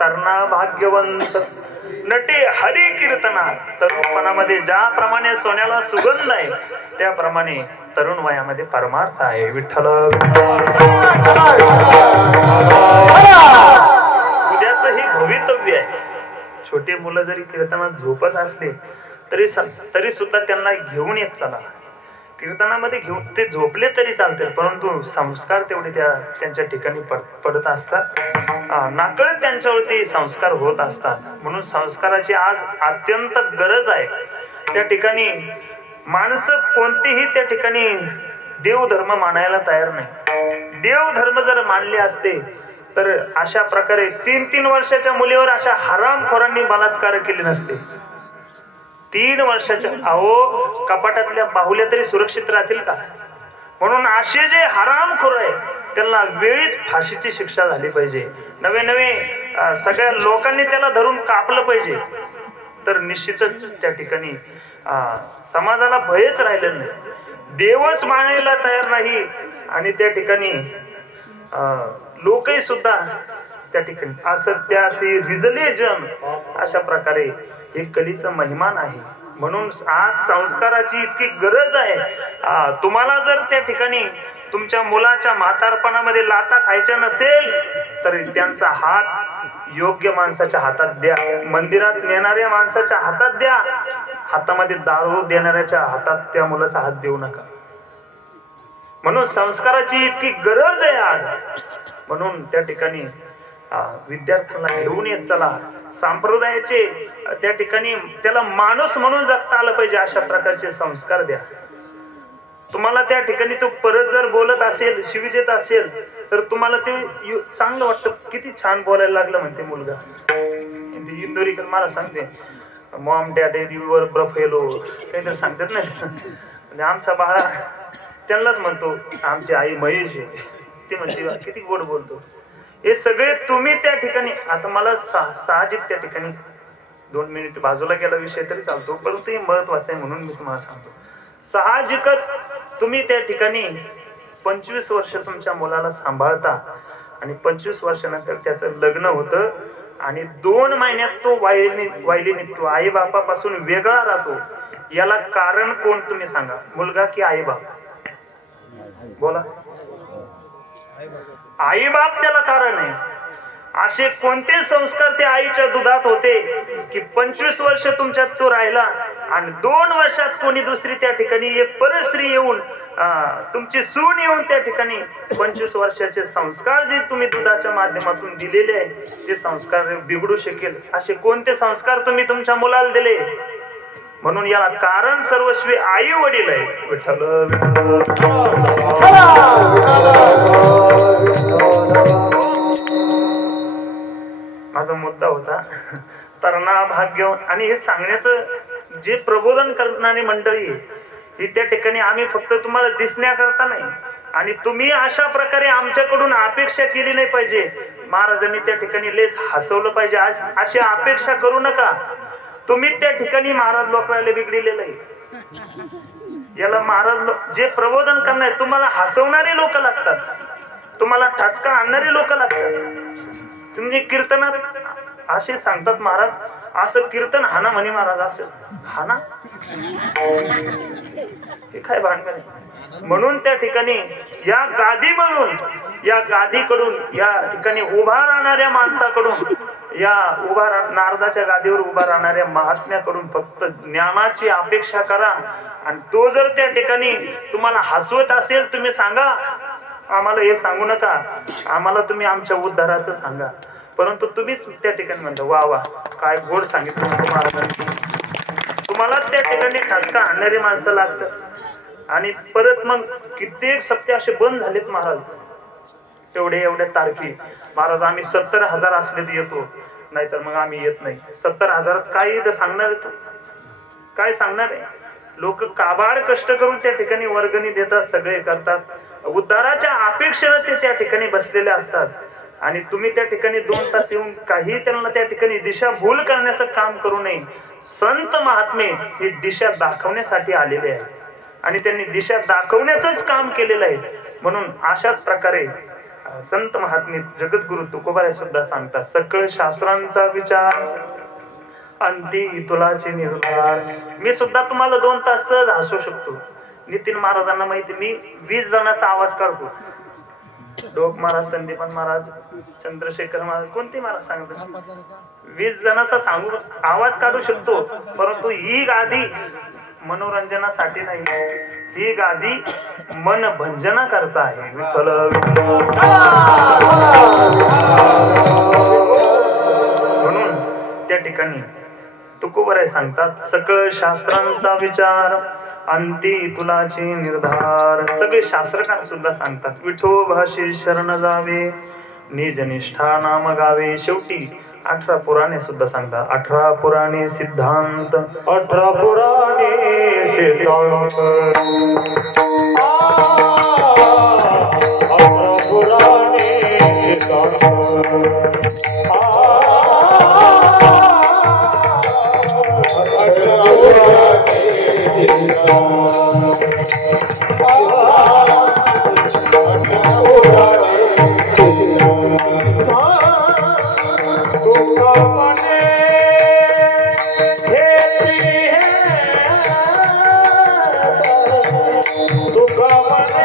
तरणा भाग्यवंत नटे हरी कीर्तना. तरुणपणामध्ये ज्याप्रमाणे सोन्याला सुगंध आहे त्याप्रमाणे तरुण वयामध्ये परमार्थ आहे. विठ्ठल. उद्याचं हे भवितव्य आहे. छोटे मुलं जरी कीर्तनात झोपत असले तरी सुद्धा त्यांना घेऊन येत चला. कीर्तनामध्ये घेऊन ते झोपले तरी चालतील परंतु संस्कार तेवढे त्यांच्या ठिकाणी पडत असतात. नाकळत त्यांच्यावरती संस्कार होत असतात. म्हणून संस्काराची आज अत्यंत गरज आहे. त्या ठिकाणी माणसं कोणतीही त्या ठिकाणी देवधर्म मानायला तयार नाही. देवधर्म जर मानले असते तर अशा प्रकारे 3-3 वर्षाच्या मुलीवर अशा हरामखोरांनी बलात्कार केले नसते. 3 वर्षाच्या अहो कपाटातल्या बाहुल्या तरी सुरक्षित राहतील का. म्हणून असे जे हरामखोर आहे त्यांना वेळीच फाशीची शिक्षा झाली पाहिजे. नवे नवे सगळ्या लोकांनी त्याला धरून कापलं पाहिजे. तर निश्चितच त्या ठिकाणी समाजाला भयच राहिलं नाही. देवच मानायला तयार नाही आणि त्या ठिकाणी लोकही सुद्धा त्या ठिकाणी असत्याशी रिजले जन, अशा प्रकारे हे कलीचं महिमान आहे. म्हणून आज संस्काराची इतकी गरज आहे. तुम्हाला जर त्या ठिकाणी तुमच्या मुलाच्या म्हातारपणामध्ये लाता खायच्या नसेल तर त्यांचा हात योग्य माणसाच्या हातात द्या, मंदिरात नेणाऱ्या माणसाच्या हातात द्या, हातामध्ये दारू देणाऱ्याच्या हातात त्या मुलाचा हात देऊ नका. म्हणून संस्काराची इतकी गरज आहे आज. म्हणून त्या ठिकाणी विद्यार्थ्यांना घेऊन येत चला. संप्रदायाचे त्या ठिकाणी त्याला माणूस म्हणून जगता आलं पाहिजे, अशा प्रकारचे संस्कार द्या. तुम्हाला त्या ठिकाणी तो परत जर बोलत असेल, शिवी देत असेल तर तुम्हाला ते चांगलं वाटतं. किती छान बोलायला लागलं म्हणते मुलगा. इंदोरीकर मला सांगते मॉम डॅड युवर ब्रफेलो काहीतरी सांगतात ना. म्हणजे आमचा बाळा त्यांनाच म्हणतो आमची आई महेश आहे, ती म्हणते किती गोड बोलतो. हे सगळे तुम्ही त्या ठिकाणी, आता मला साहजिक त्या ठिकाणी 2 मिनिट बाजूला गेला विषय तरी चालतो, परंतु हे महत्वाचं आहे म्हणून मी तुम्हाला सांगतो. साहजिकच तुम्ही त्या ठिकाणी 25 वर्ष तुमच्या मुलाला सांभाळता आणि 25 वर्षानंतर त्याचं लग्न होतं आणि 2 महिन्यात तो वायली निघतो, आई बापापासून वेगळा राहतो. याला कारण कोण तुम्ही सांगा, मुलगा की आई बाप? बोला. आई बाप त्याला कारण आहे. असे कोणते संस्कार त्या आईच्या दुधात होते की 25 वर्ष तुमच्यात तो राहिला आणि 2 वर्षात कोणी दुसरी त्या ठिकाणी एक परस्त्री येऊन तुमची सून येऊन त्या ठिकाणी 25 वर्षाचे संस्कार जे तुम्ही दुधाच्या माध्यमातून दिलेले आहे ते संस्कार बिघडू शकेल. असे कोणते संस्कार तुम्ही तुमच्या मुलाला दिले? म्हणून याला कारण सर्वस्वी आई वडील आहे. विठ्ठल माझा मुद्दा होता तरणा भाग्य. आणि हे सांगण्याचं जे प्रबोधन करणारी मंडळी ही त्या ठिकाणी आम्ही फक्त तुम्हाला दिसण्याकरता नाही आणि तुम्ही अशा प्रकारे आमच्याकडून अपेक्षा केली नाही पाहिजे. महाराजांनी त्या ठिकाणी लेस हसवलं पाहिजे. आज अशी अपेक्षा करू नका. तुम्ही त्या ठिकाणी महाराज लोकांना बिघडलेलं आहे. याला महाराज जे प्रबोधन करणार तुम्हाला हसवणारे लोक लागतात, तुम्हाला ठसका आणणारे लोक लागतात. तुम्ही कीर्तनात असे सांगतात महाराज असं कीर्तन हाना म्हणे महाराज, असं हाना हे काय भानगड आहे. म्हणून त्या ठिकाणी या गादीमधून या गादीकडून या ठिकाणी उभा राहणाऱ्या माणसाकडून या नारदाच्या गादीवर उभा राहणाऱ्या महात्म्याकडून फक्त ज्ञानाची अपेक्षा करा. आणि तो जर त्या ठिकाणी तुम्हाला हसवत असेल तुम्ही सांगा आम्हाला हे सांगू नका, आम्हाला तुम्ही आमच्या उद्धाराचं सांगा. परंतु तुम्हीच त्या ठिकाणी म्हणता वा वा काय गोड सांगितलं महाराजांनी. तुम्हाला त्या ठिकाणी ठसका आणणारी माणसं लागतात. आणि परत मग कित्येक सप्ते असे बंद झालेत महाराज. एवढ्या तारखी महाराज आम्ही 70,000 असले तर येतो, नाहीतर मग आम्ही येत नाही. 70,000 काय इथं सांगणार आहे? काय सांगणार आहे? लोक काबाड कष्ट करून त्या ठिकाणी वर्गणी देतात, सगळे करतात. उद्धाराच्या अपेक्षेने ते त्या ठिकाणी बसलेले असतात आणि तुम्ही त्या ठिकाणी 2 तास येऊन काही त्यांना त्या ठिकाणी दिशाभूल करण्याचं काम करू नये. संत महात्मे हे दिशा दाखवण्यासाठी आलेले आहेत आणि त्यांनी दिशा दाखवण्याचंच काम केलेलं आहे. म्हणून अशाच प्रकारे संत महात्मे जगद्गुरु तुकोबाराय सुद्धा सांगतात सकळ शास्त्रांचा विचार अंती तुलाचे निर्धार. मी सुद्धा तुम्हाला 2 तास सहज हसू शकतो. नितीन महाराजांना माहिती मी 20 जणांचा आवाज काढतो. डोक महाराज, संदीपन महाराज, चंद्रशेखर महाराज, कोणते महाराज सांगतात 20 जणांचा सांगू आवाज काढू शकतो. परंतु ही गादी मनोरंजनासाठी नाही, ही गादी मन भंजना करता आहे. म्हणून त्या ठिकाणी तुकोबाराय सांगतात सकळ शास्त्रांचा विचार अंती तुलाचे निर्धार. सगळे शास्त्रकार सुद्धा सांगतात विठोबाशी शरण जावे निज निष्ठा नाम गावे. शेवटी 18 पुराणे सुद्धा सांगतात 18 पुराणे सिद्धांत 18 पुराणे सिद्धांत 18 पुराणे सिद्धांत तुकामने घेतली तुकामने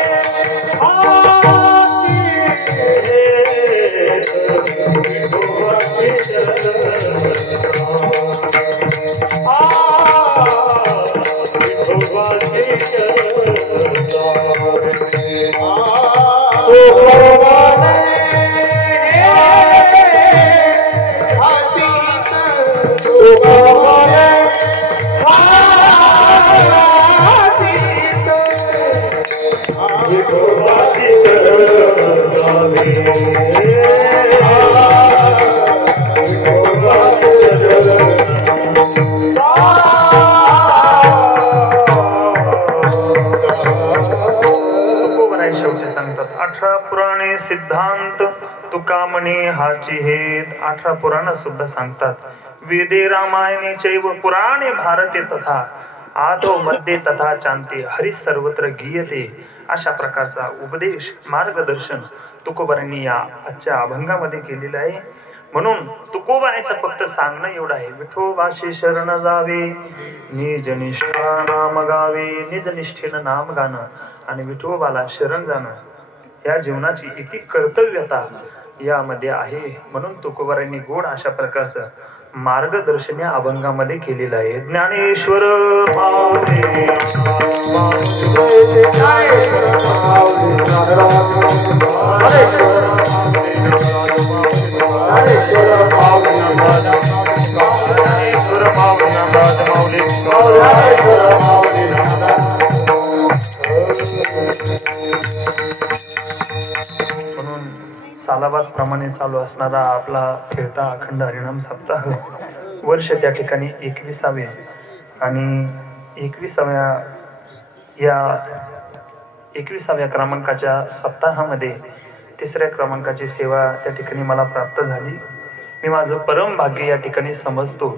शेवटी सांगतात 18 पुराणे सिद्धांत तुका म्हणे हाची हेत. 18 पुराण सुद्धा सांगतात. वेदे रामायणे चैव पुराणे भारते तथा आदो मध्ये तथा चांते हरी सर्वत्र गीयते. अशा प्रकारचा उपदेश मार्गदर्शन तुकोबारांनी या आजच्या अभंगामध्ये केलेलं आहे. म्हणून तुकोबाराचं फक्त सांगणं एवढं आहे. विठोबाशी शरण जावे निज निष्ठा नाम गावे. निज निष्ठेनं नाम गाणं आणि विठोबाला शरण जाणं या जीवनाची इति कर्तव्यता यामध्ये आहे. म्हणून तुकोबारांनी गोड अशा प्रकारचं मार्गदर्शन या अभंगामध्ये केलेलं आहे. ज्ञानेश्वर माऊली म्हणून सालाबाद प्रमाणे चालू असणारा आपला खेळता अखंड हरिनाम सप्ताह वर्ष त्या ठिकाणी 21वे आणि 21व्या क्रमांकाच्या सप्ताहामध्ये 3ऱ्या क्रमांकाची सेवा त्या ठिकाणी मला प्राप्त झाली. मी माझं परम भाग्य या ठिकाणी समजतो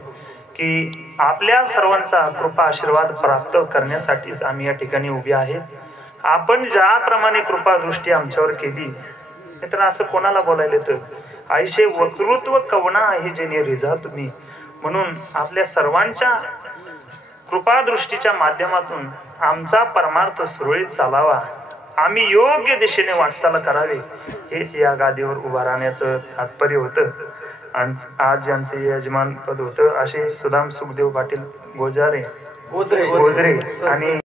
की आपल्या सर्वांचा कृपा आशीर्वाद प्राप्त करण्यासाठीच आम्ही या ठिकाणी उभे आहेत. आपण ज्याप्रमाणे कृपा दृष्टी आमच्यावर केली तर असं कोणाला बोलायला तर आईशे वक्तृत्व कवना आहे जेणे रिझा तुम्ही. म्हणून आपल्या सर्वांच्या कृपादृष्टीच्या माध्यमातून आमचा परमार्थ सुरळीत चालावा, आम्ही योग्य दिशेने वाटचाल करावे हेच या गादीवर उभा राहण्याचं तात्पर्य होतं. आज ज्यांचे यजमान पद होतं असे सुदाम सुखदेव पाटील गोजरे आणि